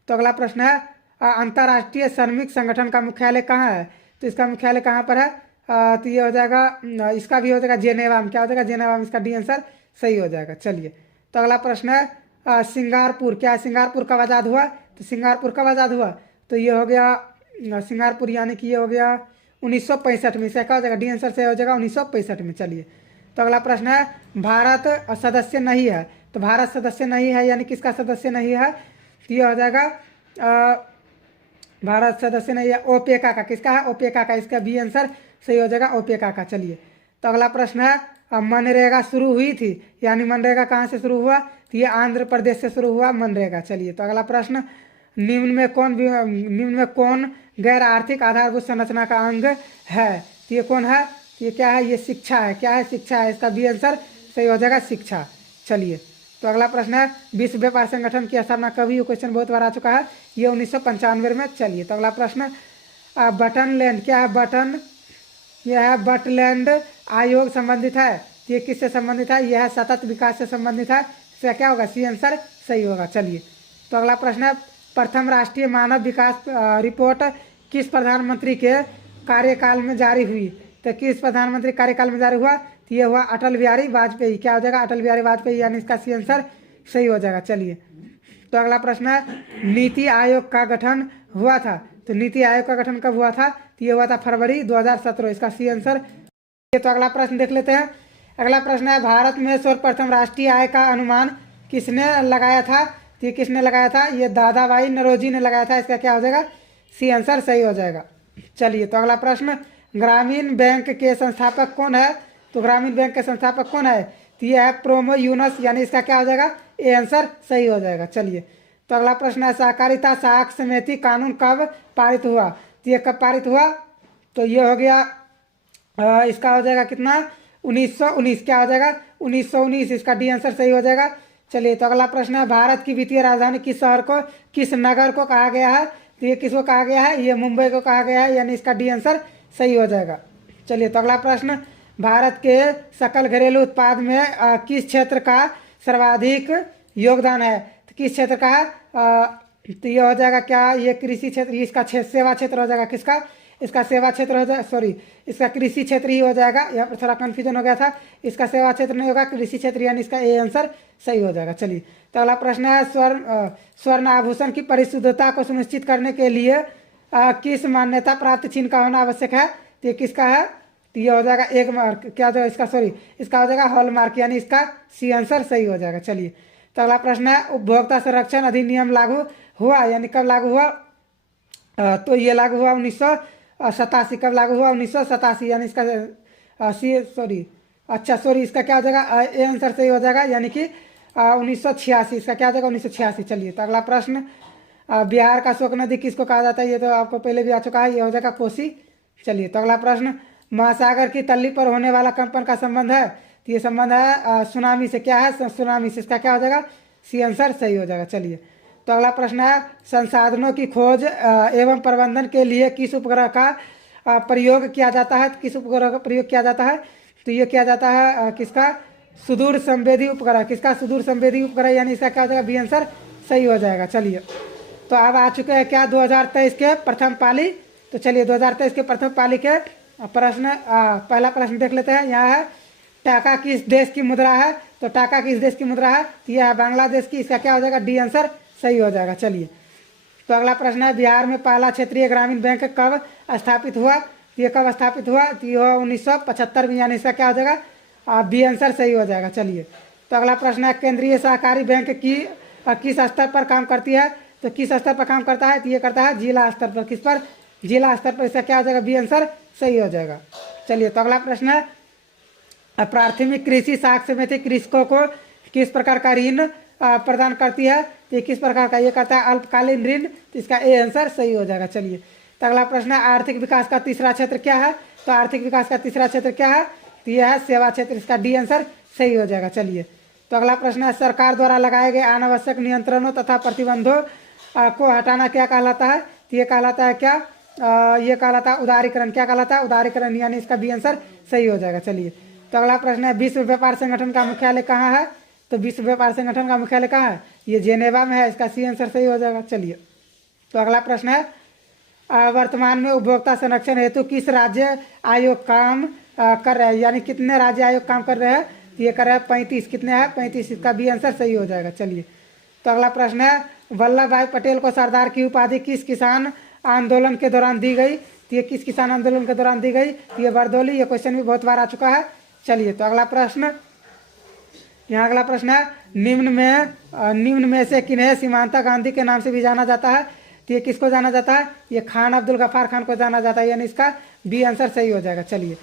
तो अगला प्रश्न है अंतर्राष्ट्रीय श्रमिक संगठन का मुख्यालय कहाँ है? तो इसका मुख्यालय कहाँ पर है? तो ये हो जाएगा इसका भी हो जाएगा जेनेवा में। क्या हो जाएगा? जेनेवा में। इसका डी आंसर सही हो जाएगा। चलिए, तो अगला प्रश्न है सिंगापुर। क्या है? सिंगापुर कब आज़ाद हुआ? तो सिंगापुर कब आज़ाद हुआ? तो ये हो गया सिंगापुर, यानी कि ये हो गया 1965 में। इसका क्या हो जाएगा? डी आंसर से हो जाएगा 1965 में। चलिए, तो अगला प्रश्न है भारत सदस्य नहीं है। तो भारत सदस्य नहीं है, यानी किसका सदस्य नहीं है? तो ये हो जाएगा भारत सदस्य नहीं है ओपेका का। किसका है? ओपेका का। इसका बी आंसर सही हो जाएगा ओपेका का। चलिए, तो अगला प्रश्न है मनरेगा शुरू हुई थी, यानी मनरेगा कहाँ से शुरू हुआ? तो ये आंध्र प्रदेश से शुरू हुआ मनरेगा। चलिए, तो अगला प्रश्न निम्न में कौन गैर आर्थिक आधारभूत संरचना का अंग है? तो ये कौन है? तो ये क्या है? ये शिक्षा है। क्या है? शिक्षा है। इसका बी आंसर सही हो जाएगा शिक्षा। चलिए, तो अगला प्रश्न है विश्व व्यापार संगठन की स्थापना कब हुई? क्वेश्चन बहुत बार आ चुका है, ये 1995 में। चलिए, तो अगला प्रश्न बटनलैंड। क्या है? बटन, यह है बटलैंड आयोग संबंधित है। ये किससे संबंधित है? यह सतत विकास से संबंधित है। इसका क्या होगा? सी आंसर सही होगा। चलिए, तो अगला प्रश्न है प्रथम राष्ट्रीय मानव विकास रिपोर्ट किस प्रधानमंत्री के कार्यकाल में जारी हुई? तो किस प्रधानमंत्री कार्यकाल में जारी हुआ? तो ये हुआ अटल बिहारी वाजपेयी। क्या हो जाएगा? अटल बिहारी वाजपेयी, यानी इसका सी आंसर सही हो जाएगा। चलिए, तो अगला प्रश्न है नीति आयोग का गठन हुआ था। तो नीति आयोग का गठन कब हुआ था? तो ये हुआ था फरवरी 2017, इसका सी आंसर। तो अगला प्रश्न देख लेते हैं। अगला प्रश्न है भारत में सर्वप्रथम राष्ट्रीय आय का अनुमान किसने लगाया था? तो ये किसने लगाया था? ये दादा भाई नौरोजी ने लगाया था। इसका क्या हो जाएगा? सी आंसर सही हो जाएगा। चलिए, तो अगला प्रश्न ग्रामीण बैंक के संस्थापक कौन है? तो ग्रामीण बैंक के संस्थापक कौन है? तो ये है प्रोमो यूनस, यानी इसका क्या हो जाएगा? ए आंसर सही हो जाएगा। चलिए, तो अगला प्रश्न है सहकारिता साख समिति कानून कब पारित हुआ? तो ये कब पारित हुआ? तो ये हो गया इसका हो जाएगा कितना? 1919। क्या हो जाएगा? 1919, इसका डी आंसर सही हो जाएगा। चलिए, तो अगला प्रश्न है भारत की वित्तीय राजधानी किस शहर को, किस नगर को कहा गया है? तो ये किसको कहा गया है? ये मुंबई को कहा गया है, यानी इसका डी आंसर सही हो जाएगा। चलिए, तो अगला प्रश्न भारत के सकल घरेलू उत्पाद में किस क्षेत्र का सर्वाधिक योगदान है? तो किस क्षेत्र का है? तो ये हो जाएगा क्या? ये कृषि क्षेत्र, इसका सेवा क्षेत्र हो जाएगा। किसका? इसका सेवा क्षेत्र हो जाए, सॉरी, इसका कृषि क्षेत्र ही हो जाएगा। यहाँ पर थोड़ा कन्फ्यूजन हो गया था, इसका सेवा क्षेत्र नहीं होगा, कृषि क्षेत्र, यानी इसका ए आंसर सही हो जाएगा। चलिए, तो अगला प्रश्न है स्वर्ण आभूषण की परिशुद्धता को सुनिश्चित करने के लिए किस मान्यता प्राप्त चिन्ह का होना आवश्यक है? तो ये किसका है? तो ये हो जाएगा एक मार्क, क्या हो जाएगा इसका? सॉरी, इसका हो जाएगा हॉलमार्क, यानी इसका सी आंसर सही हो जाएगा। चलिए, तो अगला प्रश्न है उपभोक्ता संरक्षण अधिनियम लागू हुआ, यानी कब लागू हुआ? तो ये लागू हुआ 1987। कब लागू हुआ? 1987, यानी इसका इसका क्या हो जाएगा? ए आंसर सही हो जाएगा, यानी कि 1986। इसका क्या हो जाएगा? 1986। चलिए, तो अगला प्रश्न बिहार का शोक नदी किसको कहा जाता है? ये तो आपको पहले भी आ चुका है, ये हो जाएगा कोसी। चलिए, तो अगला प्रश्न महासागर की तल्ली पर होने वाला कंपन का संबंध है? तो ये संबंध है सुनामी से। क्या है? सुनामी से। इसका क्या हो जाएगा? सी आंसर सही हो जाएगा। चलिए, तो अगला प्रश्न है संसाधनों की खोज एवं प्रबंधन के लिए किस उपग्रह का प्रयोग किया जाता है? किस उपग्रह का प्रयोग किया जाता है? तो ये किया जाता है किसका? सुदूर संवेदी उपग्रह। किसका? सुदूर संवेदी उपग्रह, यानी इसका क्या हो जाएगा? बी आंसर सही हो जाएगा। चलिए, तो अब आ चुके हैं क्या? 2023 के प्रथम पाली। तो चलिए, 2023 के प्रथम पाली के प्रश्न, पहला प्रश्न देख लेते हैं। यहाँ है टाका किस देश की मुद्रा है? तो टाका किस देश की मुद्रा है? तो यह है बांग्लादेश की। इसका क्या हो जाएगा? डी आंसर सही हो जाएगा। चलिए, तो अगला प्रश्न है बिहार में पहला क्षेत्रीय ग्रामीण बैंक कब स्थापित हुआ? तो ये कब स्थापित हुआ? तो ये 1975 में, यानी इसका क्या हो जाएगा? बी आंसर सही हो जाएगा। चलिए, तो अगला प्रश्न है केंद्रीय सहकारी बैंक की किस स्तर पर काम करती है? तो किस स्तर पर काम करता है? तो ये करता है जिला स्तर पर। किस पर? जिला स्तर पर। इसका क्या हो जाएगा? बी आंसर सही हो जाएगा। चलिए, तो अगला प्रश्न है प्राथमिक कृषि साख समिति कृषकों को किस प्रकार का ऋण प्रदान करती है? तो ये किस प्रकार का? ये करता है अल्पकालीन ऋण। तो इसका ए आंसर सही हो जाएगा। चलिए, तो अगला प्रश्न है आर्थिक विकास का तीसरा क्षेत्र क्या है? तो आर्थिक विकास का तीसरा क्षेत्र क्या है? तो यह है सेवा क्षेत्र। इसका डी आंसर सही हो जाएगा। चलिए, तो अगला प्रश्न है सरकार द्वारा लगाए गए अनावश्यक नियंत्रणों तथा प्रतिबंधों को हटाना क्या कहलाता है? तो ये कहलाता है क्या? ये कहलाता है उदारीकरण। क्या कहलाता है? उदारीकरण, यानी इसका बी आंसर सही हो जाएगा। चलिए, तो अगला प्रश्न है विश्व व्यापार संगठन का मुख्यालय कहाँ है? तो विश्व व्यापार संगठन का मुख्यालय कहाँ है? ये जेनेवा में है। इसका सी आंसर सही हो जाएगा। चलिए, तो अगला प्रश्न है वर्तमान में उपभोक्ता संरक्षण हेतु किस राज्य आयोग काम कर रहे हैं? यानी कितने राज्य आयोग काम कर रहे हैं? तो ये कर रहे हैं 35। कितने हैं? 35। इसका बी आंसर सही हो जाएगा। चलिए, तो अगला प्रश्न है वल्लभ भाई पटेल को सरदार की उपाधि किस किसान आंदोलन के दौरान दी गई? तो ये किस किसान आंदोलन के दौरान दी गई? तो ये बरदौली। ये क्वेश्चन भी बहुत बार आ चुका है। चलिए, तो अगला प्रश्न, यहाँ अगला प्रश्न है निम्न में से किन्हें सीमांता गांधी के नाम से भी जाना जाता है? तो ये किसको जाना जाता है? ये खान अब्दुल गफ्फार खान को जाना जाता है, यानी इसका बी आंसर सही हो जाएगा। चलिए,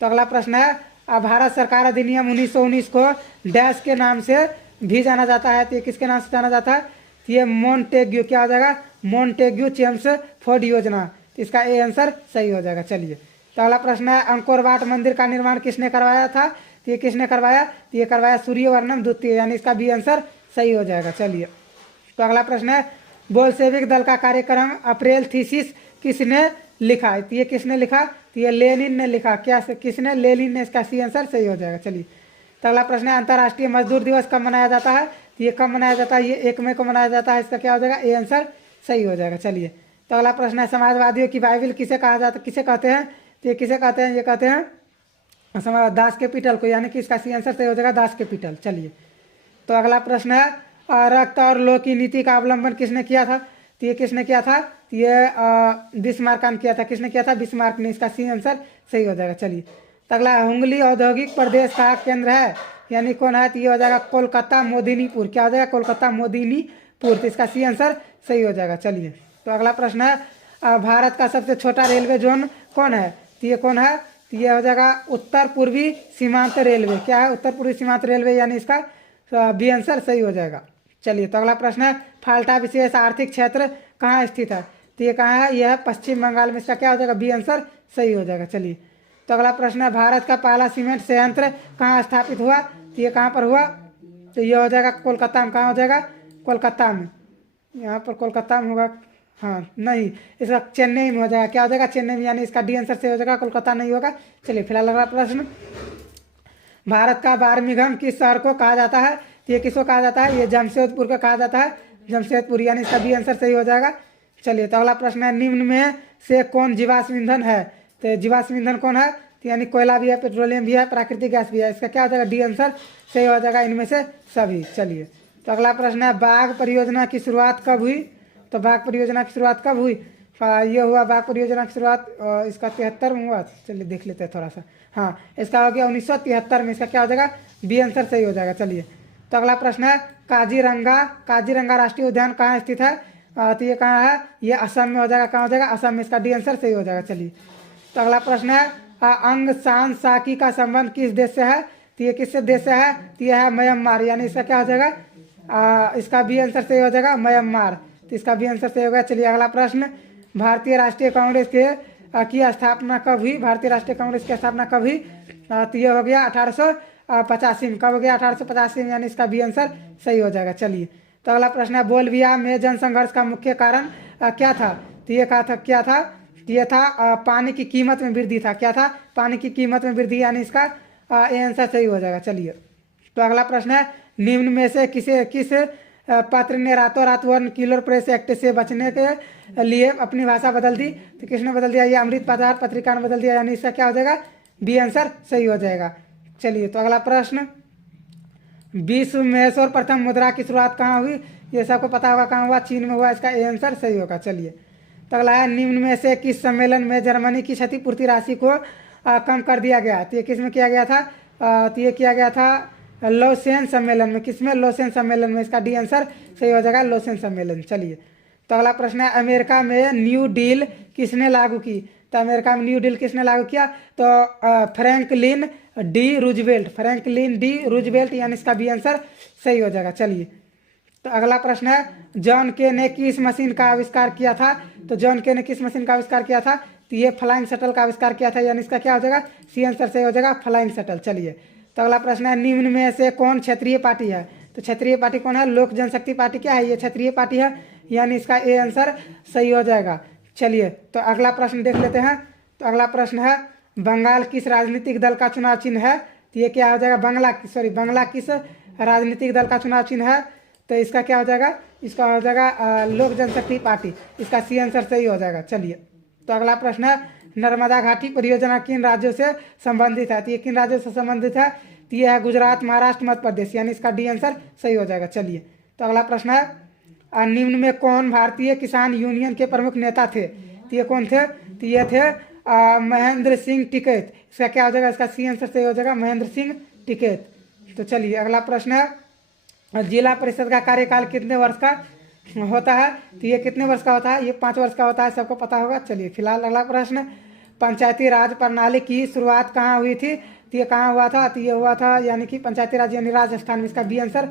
तो अगला प्रश्न है भारत सरकार अधिनियम 1919 को डैश के नाम से भी जाना जाता है। तो ये किसके नाम से जाना जाता है? तो ये मोन्टेग्यू। क्या हो जाएगा? मोन्टेग्यू चेम्सफोर्ड योजना। तो इसका ए आंसर सही हो जाएगा। चलिए, तो अगला प्रश्न है अंकोर वाट मंदिर का निर्माण किसने करवाया था? तो ये किसने करवाया? तो ये करवाया सूर्यवर्मन द्वितीय, यानी इसका बी आंसर सही हो जाएगा। चलिए, तो अगला प्रश्न है बोल्शेविक दल का कार्यक्रम अप्रैल थीसिस किसने लिखा? तो ये किसने लिखा? तो ये लेनिन ने लिखा। क्या किसने? लेनिन ने। इसका सी आंसर सही हो जाएगा। चलिए, तो अगला प्रश्न है अंतर्राष्ट्रीय मजदूर दिवस कब मनाया जाता है? तो ये कब मनाया जाता है? ये 1 मई को मनाया जाता है। इसका क्या हो जाएगा? ए आंसर सही हो जाएगा। चलिए, तो अगला प्रश्न है समाजवादियों की बाइबिल किसे कहा जाता, किसे कहते हैं? तो ये किसे कहते हैं? ये कहते हैं दास कैपिटल को, यानी कि इसका सी आंसर सही हो जाएगा दास कैपिटल। चलिए, तो अगला प्रश्न है रक्त और लोह की नीति का अवलंबन किसने किया था? तो ये किसने किया था? तो ये बिस्मार्क ने किया था। किसने किया था? बिस्मार्क ने। इसका सी आंसर सही हो जाएगा। चलिए तो अगला, हुंगली औद्योगिक प्रदेश का केंद्र है, यानी कौन है? तो ये हो जाएगा कोलकाता मोदिनीपुर। क्या हो जाएगा? कोलकाता मोदिनीपुर। तो इसका सी आंसर सही हो जाएगा। चलिए तो अगला प्रश्न है, भारत का सबसे छोटा रेलवे जोन कौन है? तो ये कौन है? तो ये हो जाएगा उत्तर पूर्वी सीमांत रेलवे। क्या है? उत्तर पूर्वी सीमांत रेलवे, यानी इसका बी आंसर सही हो जाएगा। चलिए तो अगला प्रश्न है, फाल्टा विशेष आर्थिक क्षेत्र कहाँ स्थित है? तो ये कहाँ है? यह है पश्चिम बंगाल में। इसका क्या हो जाएगा? बी आंसर सही हो जाएगा। चलिए तो अगला प्रश्न है, भारत का पहला सीमेंट संयंत्र कहाँ स्थापित हुआ? तो ये कहाँ पर हुआ? तो ये हो जाएगा कोलकाता में। कहाँ हो जाएगा? कोलकाता में। यहाँ पर कोलकाता में होगा, हाँ नहीं, इसका चेन्नई में हो जाएगा। क्या हो जाएगा? चेन्नई में, यानी इसका डी आंसर से हो जाएगा, कोलकाता नहीं होगा। चलिए फिलहाल अगला प्रश्न, भारत का बार्मिंघम किस शहर को कहा जाता है? तो ये किसको कहा जाता है? ये जमशेदपुर को कहा जाता है, जमशेदपुर, यानी इसका बी आंसर सही हो जाएगा। चलिए तो अगला प्रश्न है, निम्न में से कौन जीवाश्म ईंधन है? तो जीवाश्म ईंधन कौन है? तो यानी कोयला भी है, पेट्रोलियम भी है, प्राकृतिक गैस भी है। इसका क्या हो जाएगा? डी आंसर सही हो जाएगा इनमें से सभी। चलिए तो अगला प्रश्न है, बाघ परियोजना की शुरुआत कब हुई? तो बाघ परियोजना की शुरुआत कब हुई? ये हुआ बाघ परियोजना की शुरुआत इसका 73 में हुआ। चलिए देख लेते हैं थोड़ा सा। हाँ, इसका हो गया 1973 में। इसका क्या हो जाएगा? बी आंसर सही हो जाएगा। चलिए तो अगला प्रश्न है, काजीरंगा राष्ट्रीय उद्यान कहाँ स्थित है? तो ये कहाँ है? ये असम में हो जाएगा। कहाँ हो जाएगा? असम में। इसका डी आंसर सही हो जाएगा। चलिए तो अगला प्रश्न है, अंग सान साकी का संबंध किस देश से है? तो ये किस देश से है? तो यह है म्यांमार, यानी इसका क्या हो जाएगा? इसका बी आंसर सही हो जाएगा, म्यांमार। तो इसका भी आंसर सही होगा। चलिए अगला प्रश्न, भारतीय राष्ट्रीय कांग्रेस की स्थापना कब हुई? भारतीय राष्ट्रीय कांग्रेस की स्थापना कब हुई? तो ये हो गया 1885 में। कब हो गया? 1885 में, यानी इसका भी आंसर सही हो जाएगा। चलिए तो अगला प्रश्न है, बोलविया में जनसंघर्ष का मुख्य कारण क्या था? तो ये कहा था, क्या था? ये था पानी की कीमत में वृद्धि था। क्या था? पानी की कीमत में वृद्धि, यानी इसका ये आंसर सही हो जाएगा। चलिए तो अगला प्रश्न है, निम्न में से किस पात्र ने रातों रात वन किलर प्रेस एक्ट से बचने के लिए अपनी भाषा बदल दी? तो किसने बदल दिया? ये अमृत बाजार पत्रिका ने बदल दिया, यानी इसका क्या हो जाएगा? बी आंसर सही हो जाएगा। चलिए तो अगला प्रश्न, विश्व में सर्वप्रथम मुद्रा की शुरुआत कहाँ हुई? ये सबको पता होगा कहाँ हुआ? चीन में हुआ। इसका ए आंसर सही होगा। चलिए तो अगला है, निम्न में से किस सम्मेलन में जर्मनी की क्षतिपूर्ति राशि को कम कर दिया गया? तो ये किस में किया गया था? तो ये किया गया था लौसेन सम्मेलन में। किसमें? लौसेन सम्मेलन में। इसका डी आंसर सही हो जाएगा, लौसेन सम्मेलन। चलिए तो अगला प्रश्न है, अमेरिका में न्यू डील किसने लागू की? तो अमेरिका में न्यू डील किसने लागू किया? तो Franklin D Roosevelt. Franklin D Roosevelt, यानी इसका बी आंसर सही हो जाएगा। चलिए तो अगला प्रश्न है, जॉन के ने किस मशीन का आविष्कार किया था? तो जॉन के ने किस मशीन का आविष्कार किया था? तो ये फ्लाइंग शटल का आविष्कार किया था, यानी इसका क्या हो जाएगा? सी आंसर सही हो जाएगा, फ्लाइंग शटल। चलिए तो अगला प्रश्न है, निम्न में से कौन क्षेत्रीय पार्टी है? तो क्षेत्रीय पार्टी कौन है? लोक जनशक्ति पार्टी। क्या है? ये क्षेत्रीय पार्टी है, यानी इसका ए आंसर सही हो जाएगा। चलिए तो अगला प्रश्न देख लेते हैं। तो अगला प्रश्न है, बंगाल किस राजनीतिक दल का चुनाव चिन्ह है? तो ये क्या हो जाएगा? बंगला किस राजनीतिक दल का चुनाव चिन्ह है? तो इसका क्या हो जाएगा? इसका हो जाएगा लोक जनशक्ति पार्टी। इसका सी आंसर सही हो जाएगा। चलिए तो अगला प्रश्न है, नर्मदा घाटी परियोजना किन राज्यों से संबंधित है? तो ये किन राज्यों से संबंधित है? तो ये है गुजरात, महाराष्ट्र, मध्य प्रदेश, यानी इसका डी आंसर सही हो जाएगा। चलिए तो अगला प्रश्न है, निम्न में कौन भारतीय किसान यूनियन के प्रमुख नेता थे? तो ये कौन थे? तो ये थे महेंद्र सिंह टिकैत। इसका क्या हो जाएगा? इसका सी आंसर सही हो जाएगा, महेंद्र सिंह टिकैत। तो चलिए अगला प्रश्न है, जिला परिषद का कार्यकाल कितने वर्ष का होता है? तो ये कितने वर्ष का होता है? ये 5 वर्ष का होता है, सबको पता होगा। चलिए फिलहाल अगला प्रश्न, पंचायती राज प्रणाली की शुरुआत कहाँ हुई थी? तो ये कहाँ हुआ था? तो ये हुआ था यानी कि पंचायती राज यानी राजस्थान में। इसका बी आंसर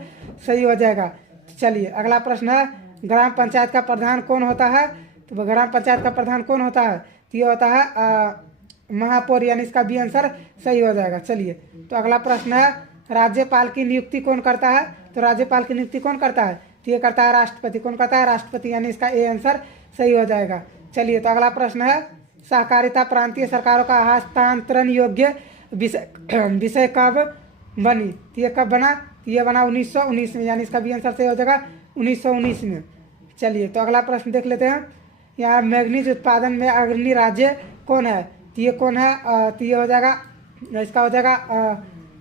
सही हो जाएगा। चलिए अगला प्रश्न है, ग्राम पंचायत का प्रधान कौन होता है? तो ग्राम पंचायत का प्रधान कौन होता है? तो ये होता है महापौर, यानी इसका बी आंसर सही हो जाएगा। चलिए तो अगला प्रश्न है, राज्यपाल की नियुक्ति कौन करता है? तो राज्यपाल की नियुक्ति कौन करता है? तो ये करता है राष्ट्रपति। कौन करता है? राष्ट्रपति, यानी इसका ए आंसर सही हो जाएगा। चलिए तो अगला प्रश्न है, सहकारिता प्रांतीय सरकारों का हस्तांतरण योग्य विषय कब बनी? तो ये कब बना? तो ये बना 1919 में, यानी इसका भी आंसर सही हो जाएगा 1919 में। चलिए तो अगला प्रश्न देख लेते हैं, यहाँ मैग्नीज उत्पादन में अग्रणी राज्य कौन है? तो ये कौन है? तो ये हो जाएगा, इसका हो जाएगा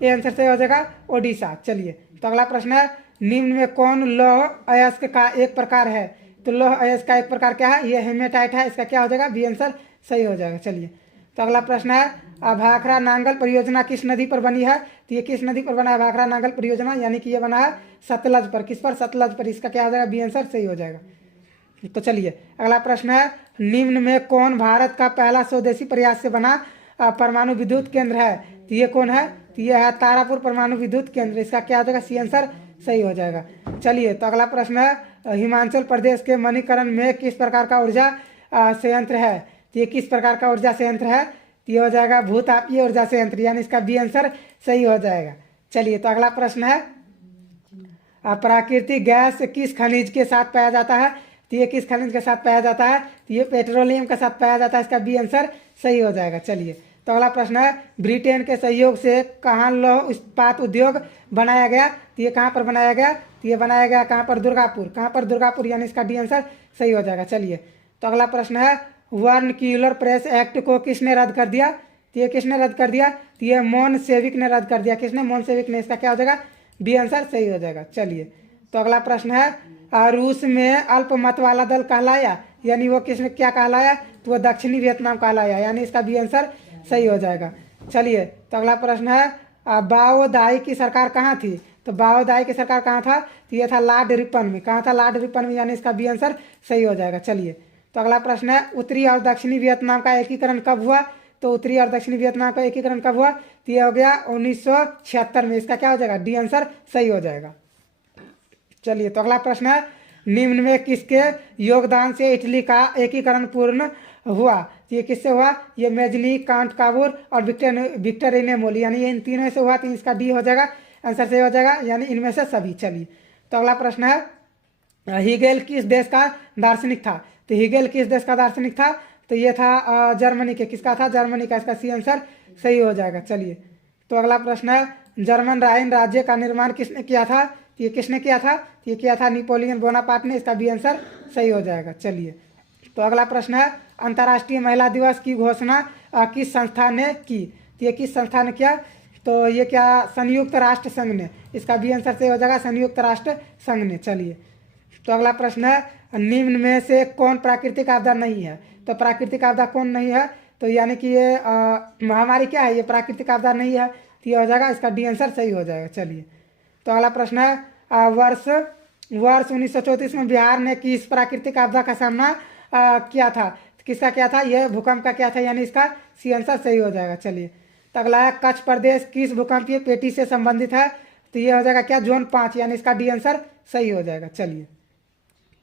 ए आंसर सही हो जाएगा ओडिशा। चलिए तो अगला प्रश्न है, निम्न में कौन लौह अयस्क का एक प्रकार है? तो लौह अयस्क का एक प्रकार क्या है? ये हेमेटाइट है। इसका क्या हो जाएगा? बी आंसर सही हो जाएगा। चलिए, तो अगला प्रश्न है भाखड़ा नांगल परियोजना किस नदी पर बनी है? तो ये किस नदी पर बना है भाखड़ा नांगल परियोजना? यानी कि ये बना है सतलज पर। किस पर? सतलज पर। इसका क्या हो जाएगा? बी आंसर सही हो जाएगा। तो चलिए, अगला प्रश्न है निम्न में कौन भारत का पहला स्वदेशी प्रयास से बना परमाणु विद्युत केंद्र है? तो ये कौन है? तो ये है तारापुर परमाणु विद्युत केंद्र। इसका क्या हो जाएगा? सी आंसर सही हो जाएगा। चलिए, तो अगला प्रश्न है हिमाचल प्रदेश के मणिकरण में किस प्रकार का ऊर्जा संयंत्र है? तो ये किस प्रकार का ऊर्जा संयंत्र है? तो ये हो जाएगा भूतापीय ऊर्जा संयंत्र, यानी इसका बी आंसर सही हो जाएगा। चलिए, तो अगला प्रश्न है प्राकृतिक गैस किस खनिज के साथ पाया जाता है? तो ये किस खनिज के साथ पाया जाता है? तो ये पेट्रोलियम के साथ पाया जाता है। इसका बी आंसर सही हो जाएगा। चलिए, तो अगला प्रश्न है ब्रिटेन के सहयोग से कहाँ लौह इस्पात उद्योग बनाया गया? तो ये कहाँ पर बनाया गया? तो ये बनाया गया कहाँ पर? दुर्गापुर। कहाँ पर? दुर्गापुर, यानी इसका डी आंसर सही हो जाएगा। चलिए, तो अगला प्रश्न है वर्नक्यूलर प्रेस एक्ट को किसने रद्द कर दिया? तो ये किसने रद्द कर दिया? तो ये मोनसेविक ने रद्द कर दिया। किसने? मोनसेविक ने। इसका क्या हो जाएगा? बी आंसर सही हो जाएगा। चलिए, तो अगला प्रश्न है रूस में अल्पमत वाला दल कहलाया, यानी वो किसने क्या कहलाया? तो वो दक्षिणी वियतनाम कहलाया, यानी इसका बी आंसर सही हो जाएगा। चलिए, तो अगला प्रश्न है बाओ दाई की सरकार कहाँ थी? तो बाओ दाई की सरकार कहाँ था? तो ये था लॉर्ड रिपन में। कहाँ था? लॉर्ड रिपन में, यानी इसका बी आंसर सही हो जाएगा। चलिए, तो अगला प्रश्न है उत्तरी और दक्षिणी वियतनाम का एकीकरण कब हुआ? तो उत्तरी और दक्षिणी वियतनाम का एकीकरण कब हुआ? तो ये हो गया 1976 में। इसका क्या हो जाएगा? डी आंसर सही हो जाएगा। चलिए, तो अगला प्रश्न है निम्न में किसके योगदान से इटली का एकीकरण पूर्ण हुआ? तो ये किससे हुआ? ये मेजनी, कांट काबूर और विक्टर एनेमोली, यानी ये इन तीनों से हुआ। तो इसका डी हो जाएगा, आंसर सही हो जाएगा, यानी इनमें से सभी। चलिए, तो अगला प्रश्न है हीगेल किस देश का दार्शनिक था? तो हीगेल किस देश का दार्शनिक था? तो ये था जर्मनी के। किसका था? जर्मनी का। इसका सी आंसर सही हो जाएगा। चलिए, तो अगला प्रश्न है जर्मन राइन राज्य का निर्माण किसने किया था? ये किसने किया था? ये किया था नेपोलियन बोनापार्ट ने। इसका बी आंसर सही हो जाएगा। चलिए, तो अगला प्रश्न है अंतर्राष्ट्रीय महिला दिवस की घोषणा किस संस्था ने की? तो ये किस संस्था ने किया? तो ये क्या? संयुक्त राष्ट्र संघ ने। इसका बी आंसर सही हो जाएगा, संयुक्त राष्ट्र संघ ने। चलिए, तो अगला प्रश्न है निम्न में से कौन प्राकृतिक आपदा नहीं है? तो प्राकृतिक आपदा कौन नहीं है? तो यानी कि ये महामारी क्या है? ये प्राकृतिक आपदा नहीं है। तो ये हो जाएगा, इसका डी आंसर सही हो जाएगा। चलिए, तो अगला प्रश्न है वर्ष 1934 में बिहार ने किस प्राकृतिक आपदा का सामना किया था? तो किसका क्या था? यह भूकंप का क्या था, यानी इसका सी आंसर सही हो जाएगा। चलिए, तो अगला है कच्छ प्रदेश किस भूकंपीय पेटी से संबंधित है? तो ये हो जाएगा क्या? जोन 5, यानी इसका डी आंसर सही हो जाएगा। चलिए,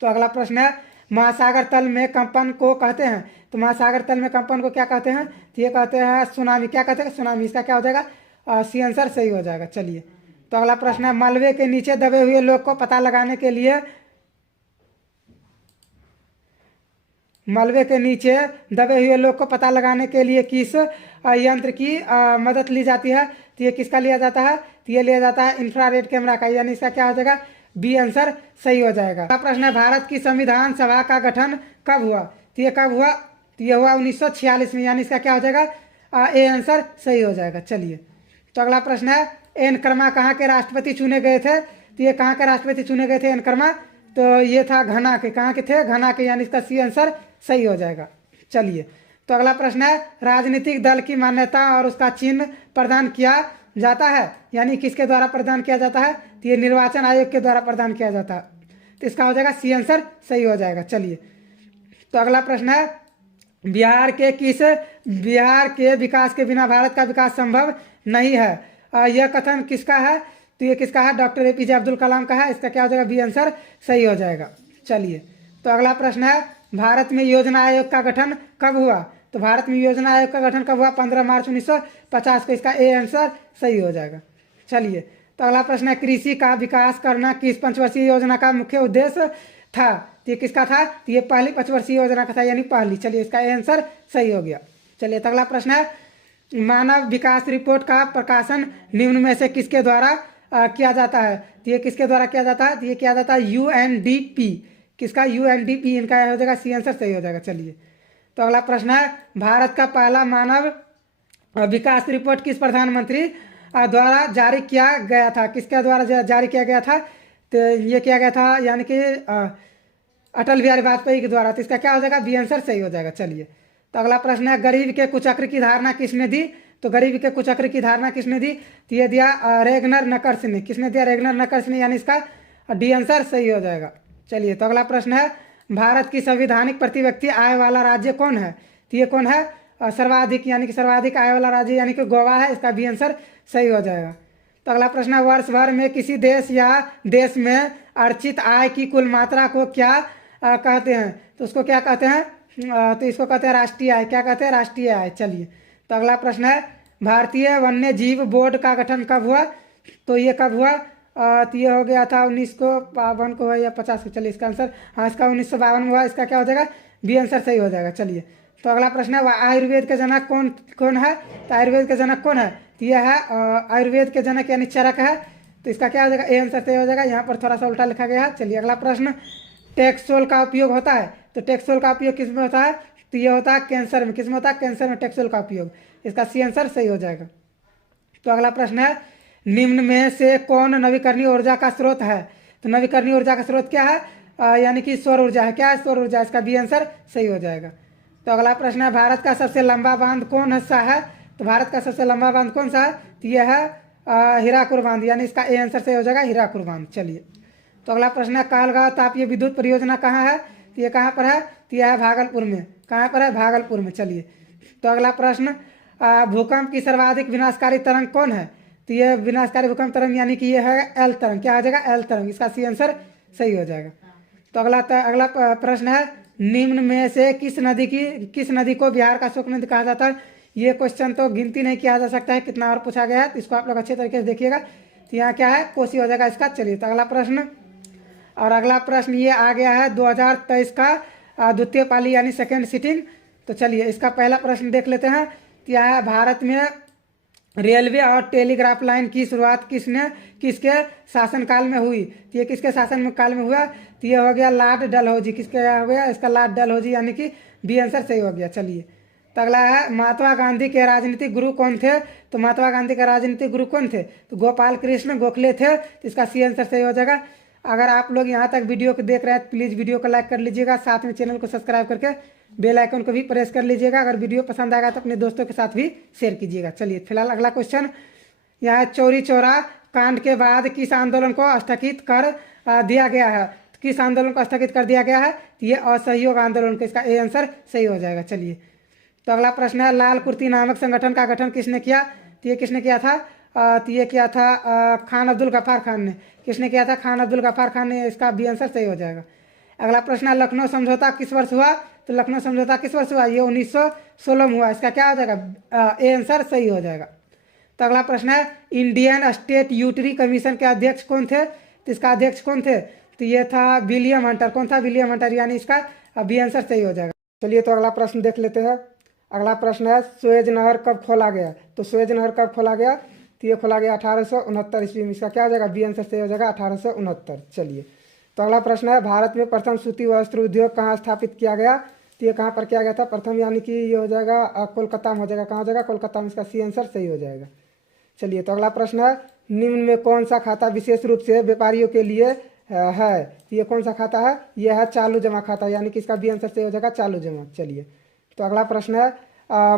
तो अगला प्रश्न है महासागर तल में कंपन को कहते हैं? तो महासागर तल में कंपन को क्या कहते हैं? तो ये कहते हैं सुनामी। क्या कहते हैं? सुनामी। इसका क्या हो जाएगा? सी आंसर सही हो जाएगा। चलिए, तो अगला प्रश्न है मलबे के नीचे दबे हुए लोग को पता लगाने के लिए मलबे के नीचे दबे हुए लोग को पता लगाने के लिए किस यंत्र की मदद ली जाती है? तो ये किसका लिया जाता है? तो ये लिया जाता है इंफ्रारेड कैमरा का, यानी इसका क्या हो जाएगा? बी आंसर सही हो जाएगा। अगला प्रश्न है भारत की संविधान सभा का गठन कब हुआ? तो ये कब हुआ? तो ये हुआ 1946 में, यानी इसका क्या हो जाएगा? ए आंसर सही हो जाएगा। चलिए, तो अगला प्रश्न है एन कर्मा कहाँ के राष्ट्रपति चुने गए थे? तो ये कहाँ के राष्ट्रपति चुने गए थे एन कर्मा? तो ये था घना के। कहाँ के थे? घना के, यानी इसका सी आंसर सही हो जाएगा। चलिए, तो अगला प्रश्न है राजनीतिक दल की मान्यता और उसका चिन्ह प्रदान किया जाता है, यानी किसके द्वारा प्रदान किया जाता है? तो ये निर्वाचन आयोग के द्वारा प्रदान किया जाता है। तो इसका हो जाएगा सी आंसर सही हो जाएगा। चलिए, तो अगला प्रश्न है बिहार के विकास के बिना भारत का विकास संभव नहीं है। यह कथन किसका है? तो ये किसका है? डॉक्टर एपीजे अब्दुल कलाम का है। इसका क्या हो जाएगा? बी आंसर सही हो जाएगा। चलिए, तो अगला प्रश्न है भारत में योजना आयोग का गठन कब हुआ? तो भारत में योजना आयोग का गठन कब हुआ? 15 मार्च 1950 को। इसका ए आंसर सही हो जाएगा। चलिए, तो अगला प्रश्न है कृषि का विकास करना किस पंचवर्षीय योजना का मुख्य उद्देश्य था? तो ये किसका था? तो ये पहली पंचवर्षीय योजना का था, यानी पहली। चलिए, इसका ए आंसर सही हो गया। चलिए, तो अगला प्रश्न है मानव विकास रिपोर्ट का प्रकाशन निम्न में से किसके द्वारा किया जाता है? तो ये किसके द्वारा किया जाता है? तो ये किया जाता है यूएनडीपी। किसका? यूएनडीपी। इनका हो जाएगा सी आंसर सही हो जाएगा। चलिए, तो अगला प्रश्न है भारत का पहला मानव विकास रिपोर्ट किस प्रधानमंत्री द्वारा जारी किया गया था? किसके द्वारा जारी किया गया था? तो ये किया गया था यानी कि अटल बिहारी वाजपेयी के द्वारा। तो इसका क्या हो जाएगा, बी आंसर सही हो जाएगा। चलिए, तो अगला प्रश्न है, गरीब के कुचक्र की धारणा किसने दी? तो गरीब के कुचक्र की धारणा किसने दी? तो ये दिया रेगनर नकर्स ने। किसने दिया? रेगनर नकर्स ने, यानी इसका डी आंसर सही हो जाएगा। चलिए, तो अगला प्रश्न है, भारत की संवैधानिक प्रति व्यक्ति आय वाला राज्य कौन है? तो ये कौन है? सर्वाधिक, यानी कि सर्वाधिक आय वाला राज्य यानी कि गोवा है। इसका बी आंसर सही हो जाएगा। तो अगला प्रश्न है, वर्ष भर में किसी देश या देश में अर्जित आय की कुल मात्रा को क्या कहते हैं? तो उसको क्या कहते हैं? तो इसको कहते हैं राष्ट्रीय आय। क्या कहते हैं? राष्ट्रीय आय। चलिए, तो अगला प्रश्न है, भारतीय वन्य जीव बोर्ड का गठन कब हुआ? तो ये कब हुआ? तो ये हो गया था 1952 को या 50 को। चलिए, इसका आंसर हाँ, इसका 1952 में हुआ। इसका क्या हो जाएगा? बी आंसर सही हो जाएगा। चलिए, तो अगला प्रश्न है, आयुर्वेद के जनक कौन कौन है? तो आयुर्वेद के जनक कौन है? तो यह है आयुर्वेद के जनक यानी चरक है। तो इसका क्या हो जाएगा? ए आंसर सही हो जाएगा। यहाँ पर थोड़ा सा उल्टा लिखा गया है। चलिए, अगला प्रश्न, टेक्सोल का उपयोग होता है? तो टेक्सोल का उपयोग किस में होता है? तो ये होता है कैंसर में। किस में होता है? कैंसर में टेक्सोल का उपयोग। इसका सी आंसर सही हो जाएगा। तो अगला प्रश्न है, निम्न में से कौन नवीकरणीय ऊर्जा का स्रोत है? तो नवीकरणीय ऊर्जा का स्रोत क्या है? यानी कि सौर ऊर्जा है। क्या है? सौर ऊर्जा। इसका बी आंसर सही हो जाएगा। तो अगला प्रश्न है, भारत का सबसे लंबा बांध कौन सा है? तो भारत का सबसे लंबा बांध कौन सा है? तो यह है हीराकुद बांध, यानी इसका ए आंसर सही हो जाएगा, हीराकुद बांध। चलिए, तो अगला प्रश्न है, कहलगांव तापीय विद्युत परियोजना कहाँ है? तो ये कहाँ पर है? तो यह है भागलपुर में। कहाँ पर है? भागलपुर में। चलिए, तो अगला प्रश्न, भूकंप की सर्वाधिक विनाशकारी तरंग कौन है? तो ये विनाशकारी भूकंप तरंग यानी कि ये है एल तरंग। क्या आ जाएगा? एल तरंग। इसका सी आंसर सही हो जाएगा। तो अगला प्रश्न है, निम्न में से किस नदी को बिहार का शोक नदी कहा जाता है? ये क्वेश्चन तो गिनती नहीं किया जा सकता है, कितना और पूछा गया है, तो इसको आप लोग अच्छे तरीके से देखिएगा। तो यहाँ क्या है? कोसी हो जाएगा इसका। चलिए, तो अगला प्रश्न, और अगला प्रश्न ये आ गया है 2023 का द्वितीय पाली यानी सेकेंड सिटिंग। तो चलिए, इसका पहला प्रश्न देख लेते हैं। तो यह है, भारत में रेलवे और टेलीग्राफ लाइन की शुरुआत किसके शासनकाल में हुई? तो ये किसके शासन काल में हुआ? तो ये हो गया लॉर्ड डलहौजी। किसके हो गया? इसका लॉर्ड डलहौजी, यानी कि बी आंसर सही हो गया। चलिए, तो अगला है, महात्मा गांधी के राजनीतिक गुरु कौन थे? तो महात्मा गांधी के राजनीतिक गुरु कौन थे? तो गोपाल कृष्ण गोखले थे। तो इसका सी आंसर सही हो जाएगा। अगर आप लोग यहाँ तक वीडियो को देख रहे हैं, प्लीज़ वीडियो को लाइक कर लीजिएगा, साथ में चैनल को सब्सक्राइब करके बेल आइकन को भी प्रेस कर लीजिएगा। अगर वीडियो पसंद आएगा तो अपने दोस्तों के साथ भी शेयर कीजिएगा। चलिए, फिलहाल अगला क्वेश्चन, यहाँ चौरी चौरा कांड के बाद किस आंदोलन को स्थगित कर दिया गया है? किस आंदोलन को स्थगित कर दिया गया है? तो ये असहयोग आंदोलन का। इसका ए आंसर सही हो जाएगा। चलिए, तो अगला प्रश्न है, लाल कुर्ती नामक संगठन का गठन किसने किया? तो ये किसने किया था? तो ये किया था खान अब्दुल गफ्फार खान ने। किसने किया था? खान अब्दुल गफ्फार खान ने। इसका बी आंसर सही हो जाएगा। अगला प्रश्न है, लखनऊ समझौता किस वर्ष हुआ? तो लखनऊ समझौता किस वर्ष हुआ? ये 1916 में हुआ। इसका क्या हो जाएगा? ए आंसर सही हो जाएगा। तो अगला प्रश्न है, इंडियन स्टेट यूटिलिटी कमीशन के अध्यक्ष कौन थे? तो इसका अध्यक्ष कौन थे? तो ये था विलियम हंटर। कौन था? विलियम हंटर, यानी इसका बी आंसर सही हो जाएगा। चलिए, तो अगला प्रश्न देख लेते हैं। अगला प्रश्न है, सुएज नहर कब खोला गया? तो सुएज नहर कब खोला गया? तो ये खोला गया 1869 ईस्वी में। इसका क्या हो जाएगा? बी आंसर सही हो जाएगा, 1869। चलिए, तो अगला प्रश्न है, भारत में प्रथम सूती वस्त्र उद्योग कहाँ स्थापित किया गया? तो ये कहाँ पर किया गया था? प्रथम यानी कि ये हो जाएगा कोलकाता में हो जाएगा। कहाँ हो जाएगा? कोलकाता में। इसका सी आंसर सही हो जाएगा। चलिए, तो अगला प्रश्न है, निम्न में कौन सा खाता विशेष रूप से व्यापारियों के लिए है? तो ये कौन सा खाता है? यह है चालू जमा खाता, यानी कि इसका बी आंसर सही हो जाएगा, चालू जमा। चलिए, तो अगला प्रश्न है,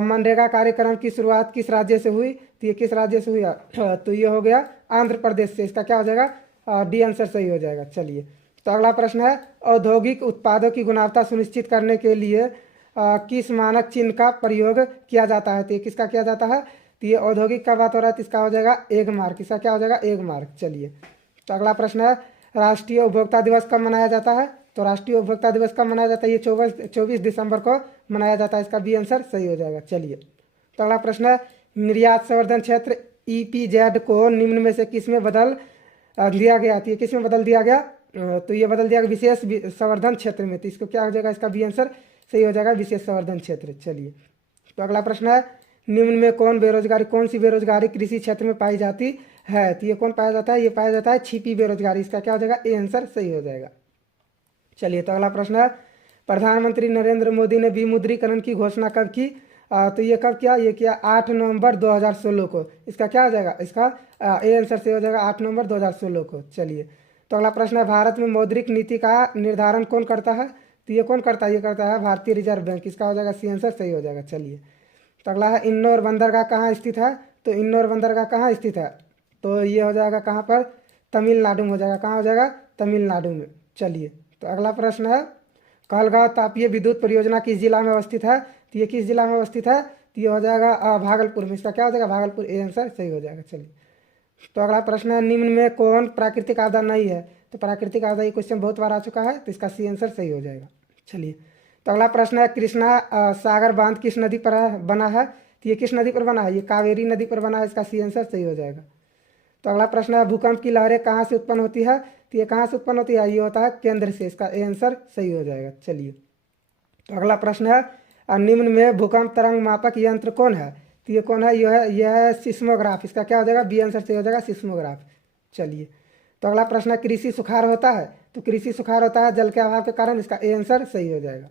मनरेगा कार्यक्रम की शुरुआत किस राज्य से हुई? तो ये किस राज्य से हुई? तो ये हो गया आंध्र प्रदेश से। इसका क्या हो जाएगा? डी आंसर सही हो जाएगा। चलिए, तो अगला प्रश्न है, औद्योगिक उत्पादों की गुणवत्ता सुनिश्चित करने के लिए किस मानक चिन्ह का प्रयोग किया जाता है? तो ये किसका किया जाता है? तो ये औद्योगिक का बात हो रहा है, तो इसका हो जाएगा एग मार्क। इसका क्या हो जाएगा? Egg mark. चलिए, तो अगला प्रश्न है, राष्ट्रीय उपभोक्ता दिवस कब मनाया जाता है? तो राष्ट्रीय उपभोक्ता दिवस कब मनाया जाता है? ये 24 दिसंबर को मनाया जाता है। इसका बी आंसर सही हो जाएगा। चलिए, तो अगला प्रश्न है, निर्यात संवर्धन क्षेत्र EPZ को निम्न में से किस में बदल दिया गया? तो ये किस में बदल दिया गया? तो ये बदल दिया गया विशेष संवर्धन क्षेत्र में। तो इसको क्या हो जाएगा? इसका बी आंसर सही हो जाएगा, विशेष संवर्धन क्षेत्र। चलिए, तो अगला प्रश्न है, निम्न में कौन सी बेरोजगारी कृषि क्षेत्र में पाई जाती है? तो ये कौन पाया जाता है? ये पाया जाता है छिपी बेरोजगारी। इसका क्या हो जाएगा? ए आंसर सही हो जाएगा। चलिए, तो अगला प्रश्न है, प्रधानमंत्री नरेंद्र मोदी ने विमुद्रीकरण की घोषणा कब की? तो ये कब किया? ये किया 8 नवंबर 2016 को। इसका क्या हो जाएगा? इसका ए आंसर से हो जाएगा 8 नवंबर 2016 को। चलिए, तो अगला प्रश्न है भारत में मौद्रिक नीति का निर्धारण कौन करता है? तो ये कौन करता है? ये करता है भारतीय रिजर्व बैंक। इसका हो जाएगा सी आंसर सही हो जाएगा। चलिए, तो अगला है इन्नौर बंदरगाह कहाँ स्थित है? तो इन्नौर बंदरगाह कहाँ स्थित है? तो ये हो जाएगा कहाँ पर? तमिलनाडु में हो जाएगा। कहाँ हो जाएगा? तमिलनाडु में। चलिए, तो अगला प्रश्न है कहलगांव तापीय विद्युत परियोजना किस जिला में अवस्थित है? तो ये किस जिला में अवस्थित है? तो ये हो जाएगा भागलपुर में। इसका क्या हो जाएगा? भागलपुर। ए आंसर सही हो जाएगा। चलिए, तो अगला प्रश्न है निम्न में कौन प्राकृतिक आपदा नहीं है? तो प्राकृतिक आपदा ये क्वेश्चन बहुत बार आ चुका है, तो इसका सी आंसर सही हो जाएगा। चलिए, तो अगला प्रश्न है कृष्णा सागर बांध किस नदी पर बना है? तो ये किस नदी पर बना है? ये कावेरी नदी पर बना है। इसका सी आंसर सही हो जाएगा। तो अगला प्रश्न है भूकंप की लहरें कहाँ से उत्पन्न होती है? तो ये कहाँ से उत्पन्न होती है? ये होता है केंद्र से। इसका ए आंसर सही हो जाएगा। चलिए, तो अगला प्रश्न है निम्न में भूकंप तरंग मापक यंत्र कौन है? तो ये कौन है? यह है सिस्मोग्राफ। इसका क्या हो जाएगा? बी आंसर सही हो जाएगा, सिस्मोग्राफ। चलिए, तो अगला प्रश्न है कृषि सुखाड़ होता है? तो कृषि सुखाड़ होता है जल के अभाव के कारण। इसका ए आंसर सही हो जाएगा।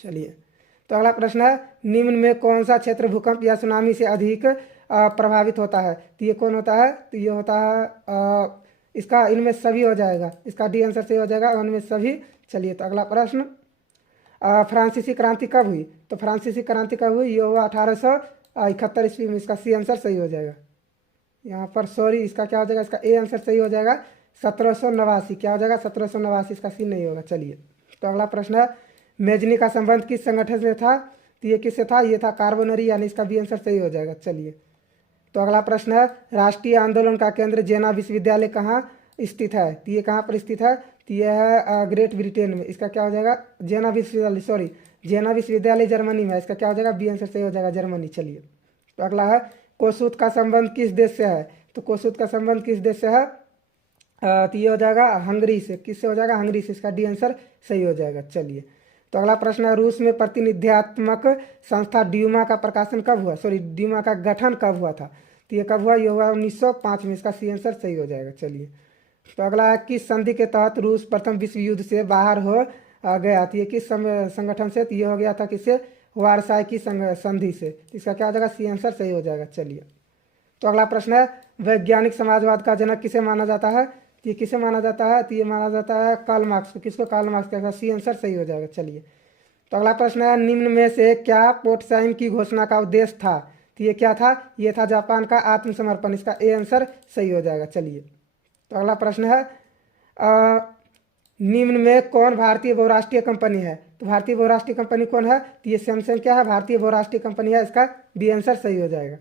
चलिए, तो अगला प्रश्न है निम्न में कौन सा क्षेत्र भूकंप या सुनामी से अधिक प्रभावित होता है? तो ये कौन होता है? तो ये होता है इसका इनमें सभी हो जाएगा। इसका डी आंसर सही हो जाएगा, उनमें सभी। चलिए, तो अगला प्रश्न फ्रांसीसी क्रांति कब हुई? तो फ्रांसीसी क्रांति कब हुई? ये हुआ 1871 ईस्वी में। इसका सी आंसर सही हो जाएगा। यहाँ पर सॉरी, इसका क्या हो जाएगा? इसका ए आंसर सही हो जाएगा 1789। क्या हो जाएगा? 1789। इसका सी नहीं होगा। चलिए, तो अगला प्रश्न है मेजनी का संबंध किस संगठन से था? तो ये किससे था? ये था कार्बोनरी, यानी इसका बी आंसर सही हो जाएगा। चलिए, तो अगला प्रश्न है राष्ट्रीय आंदोलन का केंद्र जेना विश्वविद्यालय कहाँ स्थित है? तो ये कहाँ पर स्थित है? तो यह है ग्रेट ब्रिटेन में। इसका क्या हो जाएगा? जेना विश्वविद्यालय, सॉरी, जेना विश्वविद्यालय जर्मनी में है। इसका क्या हो जाएगा? बी आंसर सही हो जाएगा, जर्मनी। चलिए, तो अगला है कोसूत का संबंध किस देश से है? तो कोसूत का संबंध किस देश से है? तो ये हो जाएगा हंगरी से। किससे हो जाएगा? हंगरी से। इसका डी आंसर सही हो जाएगा। चलिए, तो अगला प्रश्न है रूस में प्रतिनिध्यात्मक संस्था ड्यूमा का प्रकाशन कब हुआ? सॉरी, ड्यूमा का गठन कब हुआ था? तो ये कब हुआ? ये हुआ 1905 में। इसका सी आंसर सही हो जाएगा। चलिए, तो अगला है किस संधि के तहत रूस प्रथम विश्व युद्ध से बाहर हो गया? तो ये किस संगठन से? तो ये हो गया था किससे? वारसाई की संधि से। तो इसका क्या हो जाएगा? सी आंसर सही हो जाएगा। चलिए, तो अगला प्रश्न है वैज्ञानिक समाजवाद का जनक किसे माना जाता है? तो ये किसे माना जाता है? तो ये माना जाता है कार्ल मार्क्स को। किसको? कार्ल मार्क्स का। सी आंसर सही हो जाएगा। चलिए, तो अगला प्रश्न है निम्न में से क्या पोटसाइम की घोषणा का उद्देश्य था? तो ये क्या था? ये था जापान का आत्मसमर्पण। इसका ए आंसर सही हो जाएगा। चलिए, तो अगला प्रश्न है निम्न में कौन भारतीय बहुराष्ट्रीय कंपनी है? तो भारतीय बहुराष्ट्रीय कंपनी कौन है? तो ये सैमसंग क्या है? भारतीय बहुराष्ट्रीय कंपनी है। इसका बी आंसर सही हो जाएगा।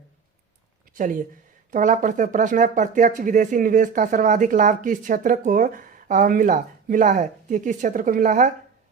चलिए, तो अगला प्रश्न है प्रत्यक्ष विदेशी निवेश का सर्वाधिक लाभ किस क्षेत्र को मिला है? तो ये किस क्षेत्र को मिला है?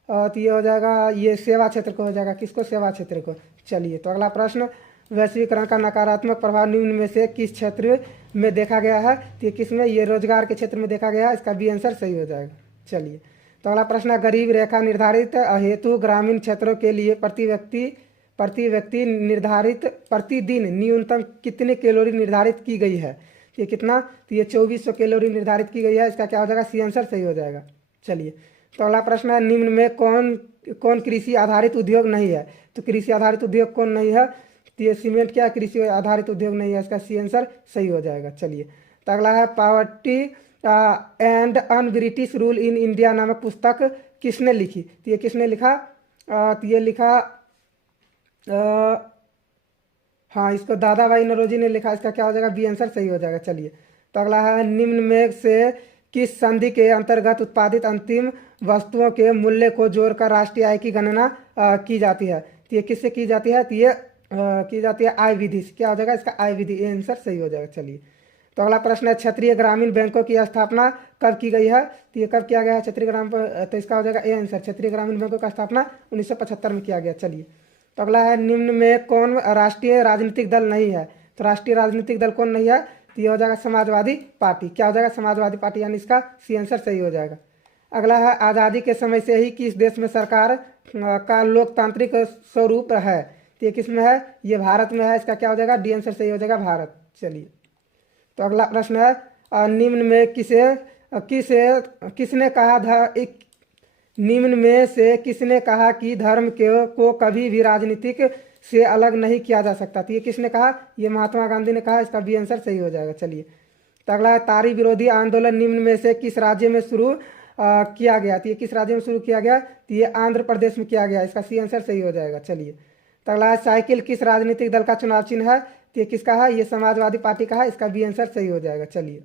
तो ये हो जाएगा, ये सेवा क्षेत्र को हो जाएगा। किसको? सेवा क्षेत्र को। चलिए, तो अगला प्रश्न वैश्वीकरण का नकारात्मक प्रभाव निम्न में से किस क्षेत्र में देखा गया है? तो ये किस में? ये रोजगार के क्षेत्र में देखा गया है। इसका बी आंसर सही हो जाएगा। चलिए, तो अगला प्रश्न है गरीब रेखा निर्धारित हेतु ग्रामीण क्षेत्रों के लिए प्रति व्यक्ति निर्धारित प्रतिदिन न्यूनतम कितने कैलोरी निर्धारित की गई है? ये कितना? तो ये 2400 कैलोरी निर्धारित की गई है। इसका क्या हो जाएगा? सी आंसर सही हो जाएगा। चलिए, तो अगला प्रश्न है निम्न में कौन कृषि आधारित उद्योग नहीं है? तो कृषि आधारित उद्योग कौन नहीं है? तो ये सीमेंट क्या कृषि आधारित उद्योग नहीं है। इसका सी आंसर सही हो जाएगा। चलिए, तो अगला है poverty and un British rule in India नामक पुस्तक किसने लिखी? तो ये किसने लिखा? तो ये लिखा हाँ, इसको दादा भाई नौरोजी ने लिखा। इसका क्या हो जाएगा? बी आंसर सही हो जाएगा। चलिए, तो अगला है निम्न में से किस संधि के अंतर्गत उत्पादित अंतिम वस्तुओं के मूल्य को जोड़कर राष्ट्रीय आय की गणना की जाती है? तो ये किससे की जाती है? तो ये की जाती है आय विधि से। क्या हो जाएगा? इसका आय विधि। ये आंसर सही हो जाएगा। चलिए, तो अगला प्रश्न है क्षेत्रीय ग्रामीण बैंकों की स्थापना कब की गई है? तो ये कब किया गया है क्षेत्रीय ग्रामीण? तो इसका हो जाएगा ए आंसर। क्षेत्रीय ग्रामीण बैंकों का स्थापना 1975 में किया गया। चलिए, तो अगला है निम्न में कौन राष्ट्रीय राजनीतिक दल नहीं है? तो राष्ट्रीय राजनीतिक दल कौन नहीं है? तो ये हो जाएगा समाजवादी पार्टी। क्या हो जाएगा? समाजवादी पार्टी, यानी इसका सी आंसर सही हो जाएगा। अगला है आज़ादी के समय से ही किस देश में सरकार का लोकतांत्रिक स्वरूप है? तो ये किस में है? ये भारत में है। इसका क्या हो जाएगा? डी आंसर सही हो जाएगा, भारत। चलिए, तो अगला प्रश्न है निम्न में किसने कहा निम्न में से किसने कहा कि धर्म को कभी भी राजनीतिक से अलग नहीं किया जा सकता? तो ये किसने कहा? ये महात्मा गांधी ने कहा। इसका बी आंसर सही हो जाएगा। चलिए, तो अगला है तारी विरोधी आंदोलन निम्न में से किस राज्य में शुरू किया गया? तो ये किस राज्य में शुरू किया गया? तो ये आंध्र प्रदेश में किया गया। इसका सी आंसर सही हो जाएगा। चलिए, तो अगला है साइकिल किस राजनीतिक दल का चुनाव चिन्ह है? तो ये किसका है? ये समाजवादी पार्टी का है। इसका बी आंसर सही हो जाएगा। चलिए,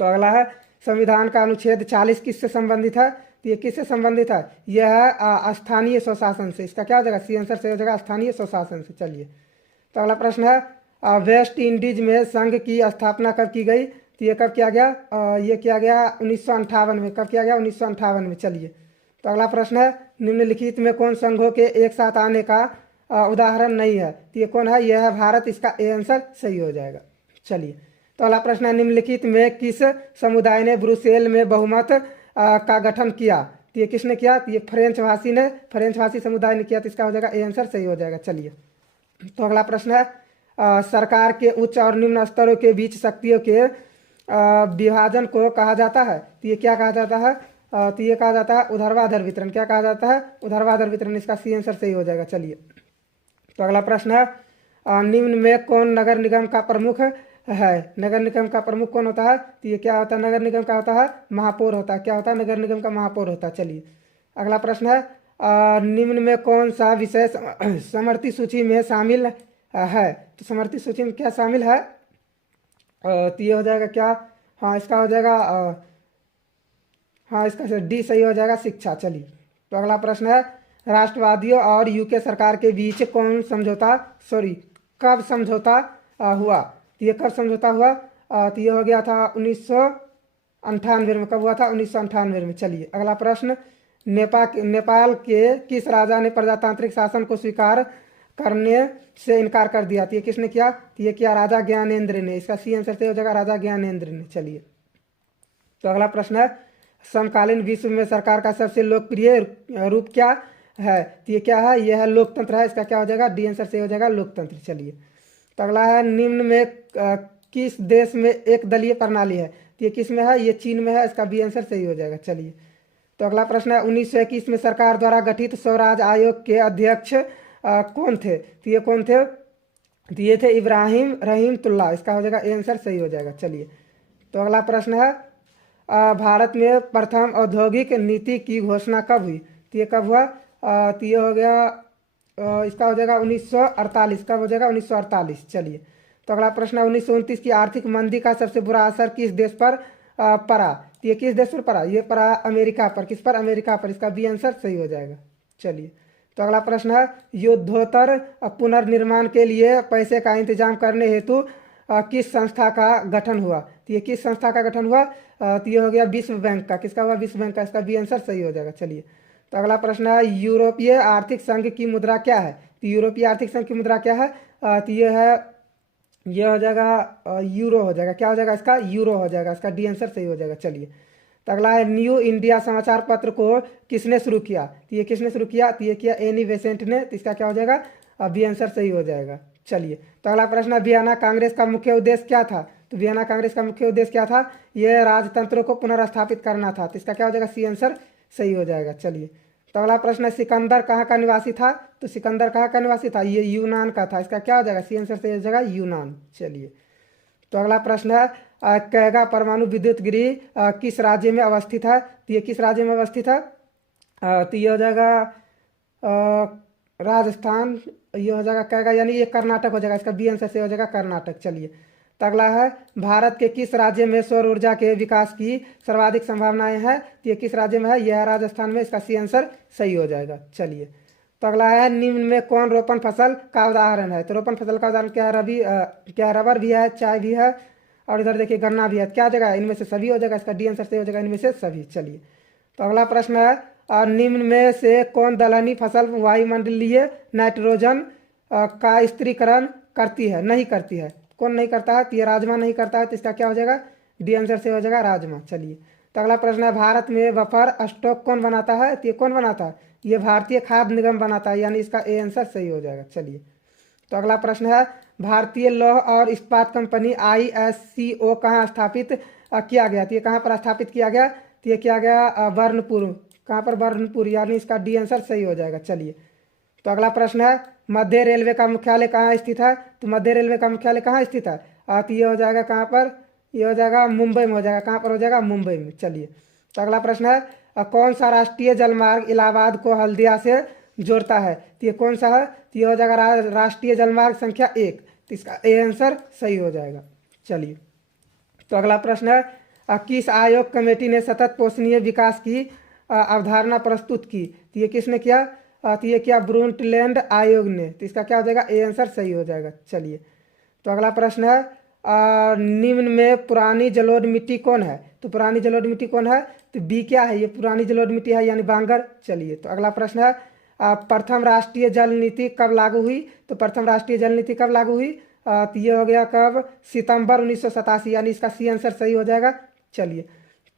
तो अगला है संविधान का अनुच्छेद 40 किससे संबंधित है? तो ये किससे संबंधित है? यह है स्थानीय स्वशासन से। इसका क्या हो जाएगा? सी आंसर सही हो जाएगा, स्थानीय स्वशासन से। चलिए, तो अगला प्रश्न है वेस्ट इंडीज में संघ की स्थापना कब की गई? तो ये कब किया गया? ये किया गया 1958 में। कब किया गया? 1958 में। चलिए, तो अगला प्रश्न है निम्नलिखित में कौन संघों के एक साथ आने का उदाहरण नहीं है? तो ये कौन है? यह है भारत। इसका ए आंसर सही हो जाएगा। चलिए, तो अगला प्रश्न है निम्नलिखित में किस समुदाय ने ब्रुसेल में बहुमत का गठन किया? तो ये किसने किया? तो ये फ्रेंच भाषी समुदाय ने किया। तो इसका हो जाएगा ए आंसर सही हो जाएगा। चलिए, तो अगला प्रश्न है सरकार के उच्च और निम्न स्तरों के बीच शक्तियों के विभाजन को कहा जाता है? तो ये क्या कहा जाता है? तो ये कहा जाता है ऊर्ध्वाधर वितरण। क्या कहा जाता है? ऊर्ध्वाधर वितरण। इसका सी आंसर सही हो जाएगा। चलिए, तो अगला प्रश्न है निम्न में कौन नगर निगम का प्रमुख है? नगर निगम का प्रमुख कौन होता है? तो ये क्या होता है? नगर निगम का होता है महापौर होता है। क्या होता है? नगर निगम का महापौर होता है। चलिए, अगला प्रश्न है निम्न में कौन सा विषय समवर्ती सूची में शामिल है? तो समवर्ती सूची में क्या शामिल है? तो ये हो जाएगा क्या? हाँ, इसका हो जाएगा हाँ, इसका डी सही हो जाएगा, शिक्षा। चलिए, तो अगला प्रश्न है राष्ट्रवादियों और यूके सरकार के बीच कब समझौता हुआ? तो ये कब समझौता हुआ? तो ये हो गया था 1998 में। कब हुआ था? 1998 में। चलिए, अगला प्रश्न नेपाल के किस राजा ने प्रजातांत्रिक शासन को स्वीकार करने से इनकार कर दिया? तो ये किसने किया? तो ये किया राजा ज्ञानेंद्र ने। इसका सी आंसर सही हो जाएगा, राजा ज्ञानेंद्र ने। चलिए, तो अगला प्रश्न है समकालीन विश्व में सरकार का सबसे लोकप्रिय रूप क्या है? तो ये क्या है? यह है लोकतंत्र है। इसका क्या हो जाएगा? डी आंसर सही हो जाएगा, लोकतंत्र। चलिए, तो अगला है निम्न में किस देश में एक दलीय प्रणाली है? तो ये किस में है? ये चीन में है। इसका बी आंसर सही हो जाएगा। चलिए, तो अगला प्रश्न है 1921 में सरकार द्वारा गठित स्वराज आयोग के अध्यक्ष कौन थे? तो ये कौन थे? तो ये थे इब्राहिम रहीमतुल्लाह। इसका हो जाएगा ए आंसर सही हो जाएगा। चलिए, तो अगला प्रश्न है भारत में प्रथम औद्योगिक नीति की घोषणा कब हुई? तो ये कब हुआ? तो ये हो गया इसका हो जाएगा 1948। कब हो जाएगा? 1948। चलिए, तो अगला प्रश्न है 1929 की आर्थिक मंदी का सबसे बुरा असर किस देश पर पड़ा? तो ये किस देश पर पड़ा? ये पड़ा अमेरिका पर। किस पर? अमेरिका पर। इसका बी आंसर सही हो जाएगा। चलिए, तो अगला प्रश्न है युद्धोत्तर पुनर्निर्माण के लिए पैसे का इंतजाम करने हेतु किस संस्था का गठन हुआ? तो ये किस संस्था का गठन हुआ? तो ये हो गया विश्व बैंक का। किसका हुआ? विश्व बैंक का। इसका बी आंसर सही हो जाएगा। चलिए, तो अगला प्रश्न है यूरोपीय आर्थिक संघ की मुद्रा क्या है? तो यूरोपीय आर्थिक संघ की मुद्रा क्या है? तो ये हो जाएगा यूरो हो जाएगा। क्या हो जाएगा? इसका यूरो हो जाएगा। इसका डी आंसर सही हो जाएगा। चलिए, तो अगला है न्यू इंडिया समाचार पत्र को किसने शुरू किया? तो ये किसने शुरू किया? तो ये किया एनी बेसेंट ने। तो इसका क्या हो जाएगा? बी आंसर सही हो जाएगा। चलिए, तो अगला प्रश्न है वियना कांग्रेस का मुख्य उद्देश्य क्या था? तो वियना कांग्रेस का मुख्य उद्देश्य क्या था? यह राजतंत्र को पुनर्स्थापित करना था। तो इसका क्या हो जाएगा? सी आंसर सही हो जाएगा। चलिए, तो अगला प्रश्न है सिकंदर कहाँ का निवासी था? तो सिकंदर कहाँ का निवासी था? ये यूनान का था। इसका क्या हो जाएगा? सी आंसर सही हो जाएगा, यूनान। चलिए, तो अगला प्रश्न है कैगा परमाणु विद्युत गृह किस राज्य में अवस्थित है? तो ये किस राज्य में अवस्थित है? तो ये हो जाएगा राजस्थान। ये हो जाएगा कैगा, यानी ये कर्नाटक हो जाएगा। इसका बी आंसर से हो जाएगा कर्नाटक। चलिए, तो अगला है भारत के किस राज्य में सौर ऊर्जा के विकास की सर्वाधिक संभावनाएं हैं? तो ये किस राज्य में है? यह है राजस्थान में। इसका सी आंसर सही हो जाएगा। चलिए, तो अगला है निम्न में कौन रोपण फसल का उदाहरण है? तो रोपण फसल का उदाहरण क्या है? क्या रबर भी है, चाय भी है, और इधर देखिए गन्ना भी है। क्या जगह? इनमें से सभी हो जाएगा। इसका डी आंसर सही हो जाएगा, इनमें से सभी। चलिए, तो अगला प्रश्न है निम्न में से कौन दलहनी फसल वायुमंडलीय नाइट्रोजन का स्थिरीकरण करती है? नहीं करती है। कौन नहीं करता है? तो ये राजमा नहीं करता है। तो इसका क्या हो जाएगा? डी आंसर से हो जाएगा राजमा। चलिए, तो अगला प्रश्न है भारत में बफर स्टॉक कौन बनाता है? तो ये कौन बनाता है? ये भारतीय खाद्य निगम बनाता है, यानी इसका ए आंसर सही हो जाएगा। चलिए, तो अगला प्रश्न है भारतीय लौह और इस्पात कंपनी ISCO कहाँ स्थापित किया गया? तो ये कहाँ पर स्थापित किया गया? तो ये किया गया बर्नपुर। कहाँ पर? बर्नपुर, यानी इसका डी आंसर सही हो जाएगा। चलिए, तो अगला प्रश्न है मध्य रेलवे का मुख्यालय कहाँ स्थित है? तो मध्य रेलवे का मुख्यालय कहाँ स्थित है? तो ये हो जाएगा कहाँ पर? ये हो जाएगा मुंबई में हो जाएगा। कहाँ पर हो जाएगा? मुंबई में। चलिए, तो अगला प्रश्न है कौन सा राष्ट्रीय जलमार्ग इलाहाबाद को हल्दिया से जोड़ता है? तो ये कौन सा है? तो ये हो जाएगा राष्ट्रीय जलमार्ग संख्या 1। तो इसका ए आंसर सही हो जाएगा। चलिए, तो अगला प्रश्न है किस आयोग कमेटी ने सतत पोषणीय विकास की अवधारणा प्रस्तुत की? तो ये किसने किया? तो ये किया ब्रुंटलैंड आयोग ने। तो इसका क्या हो जाएगा? ए आंसर सही हो जाएगा। चलिए, तो अगला प्रश्न है निम्न में पुरानी जलोढ़ मिट्टी कौन है? तो पुरानी जलोढ़ मिट्टी कौन है? तो बी क्या है? ये पुरानी जलोढ़ मिट्टी है, यानी बांगर। चलिए, तो अगला प्रश्न है प्रथम राष्ट्रीय जल नीति कब लागू हुई? तो प्रथम राष्ट्रीय जल नीति कब लागू हुई? तो ये हो गया कब? सितंबर 1987, यानी इसका सी आंसर सही हो जाएगा। चलिए,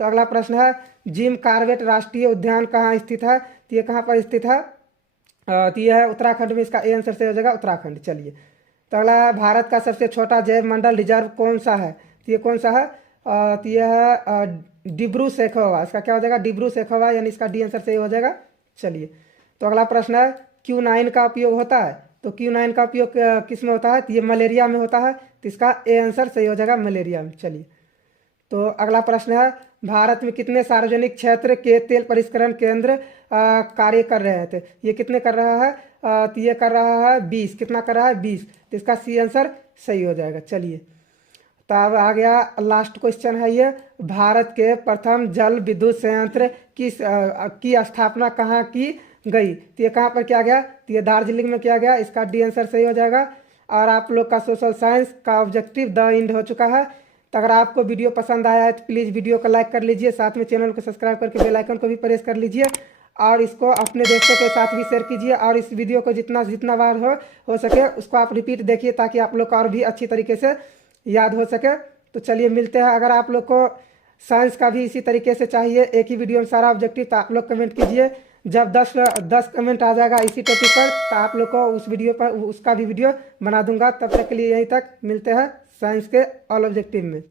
तो अगला प्रश्न है जिम कार्बेट राष्ट्रीय उद्यान कहाँ स्थित है? तो ये कहाँ पर स्थित है? तो ये है उत्तराखंड में। इसका ए आंसर सही हो जाएगा, उत्तराखंड। चलिए, तो अगला भारत का सबसे छोटा जैव मंडल रिजर्व कौन सा है? तो ये कौन सा है? तो ये है डिब्रू सैखोवा। इसका क्या हो जाएगा? डिब्रू सैखोवा, यानी इसका डी आंसर सही हो जाएगा। चलिए, तो अगला प्रश्न है Q9 का उपयोग होता है? तो Q9 का उपयोग किस में होता है? तो ये मलेरिया में होता है। तो इसका ए आंसर सही हो जाएगा, मलेरिया में। चलिए, तो अगला प्रश्न है भारत में कितने सार्वजनिक क्षेत्र के तेल परिष्करण केंद्र कार्य कर रहे थे? ये कितने कर रहा है? तो ये कर रहा है 20। कितना कर रहा है? 20। तो इसका सी आंसर सही हो जाएगा। चलिए, तो अब आ गया लास्ट क्वेश्चन है ये भारत के प्रथम जल विद्युत संयंत्र की स्थापना कहाँ की गई? तो ये कहाँ पर किया गया? तो ये दार्जिलिंग में किया गया। इसका डी आंसर सही हो जाएगा। और आप लोग का सोशल साइंस का ऑब्जेक्टिव द एंड हो चुका है। तो अगर आपको वीडियो पसंद आया है तो प्लीज़ वीडियो को लाइक कर लीजिए, साथ में चैनल को सब्सक्राइब करके बेल आइकन को भी प्रेस कर लीजिए और इसको अपने दोस्तों के साथ भी शेयर कीजिए। और इस वीडियो को जितना बार हो सके उसको आप रिपीट देखिए, ताकि आप लोग को और भी अच्छी तरीके से याद हो सके। तो चलिए मिलते हैं। अगर आप लोग को साइंस का भी इसी तरीके से चाहिए, एक ही वीडियो में सारा ऑब्जेक्टिव, तो आप लोग कमेंट कीजिए। जब 10 कमेंट आ जाएगा इसी टॉपिक पर तो आप लोग को उस वीडियो पर उसका भी वीडियो बना दूंगा। तब तक के लिए यहीं तक, मिलते हैं साइंस के ऑल ऑब्जेक्टिव में।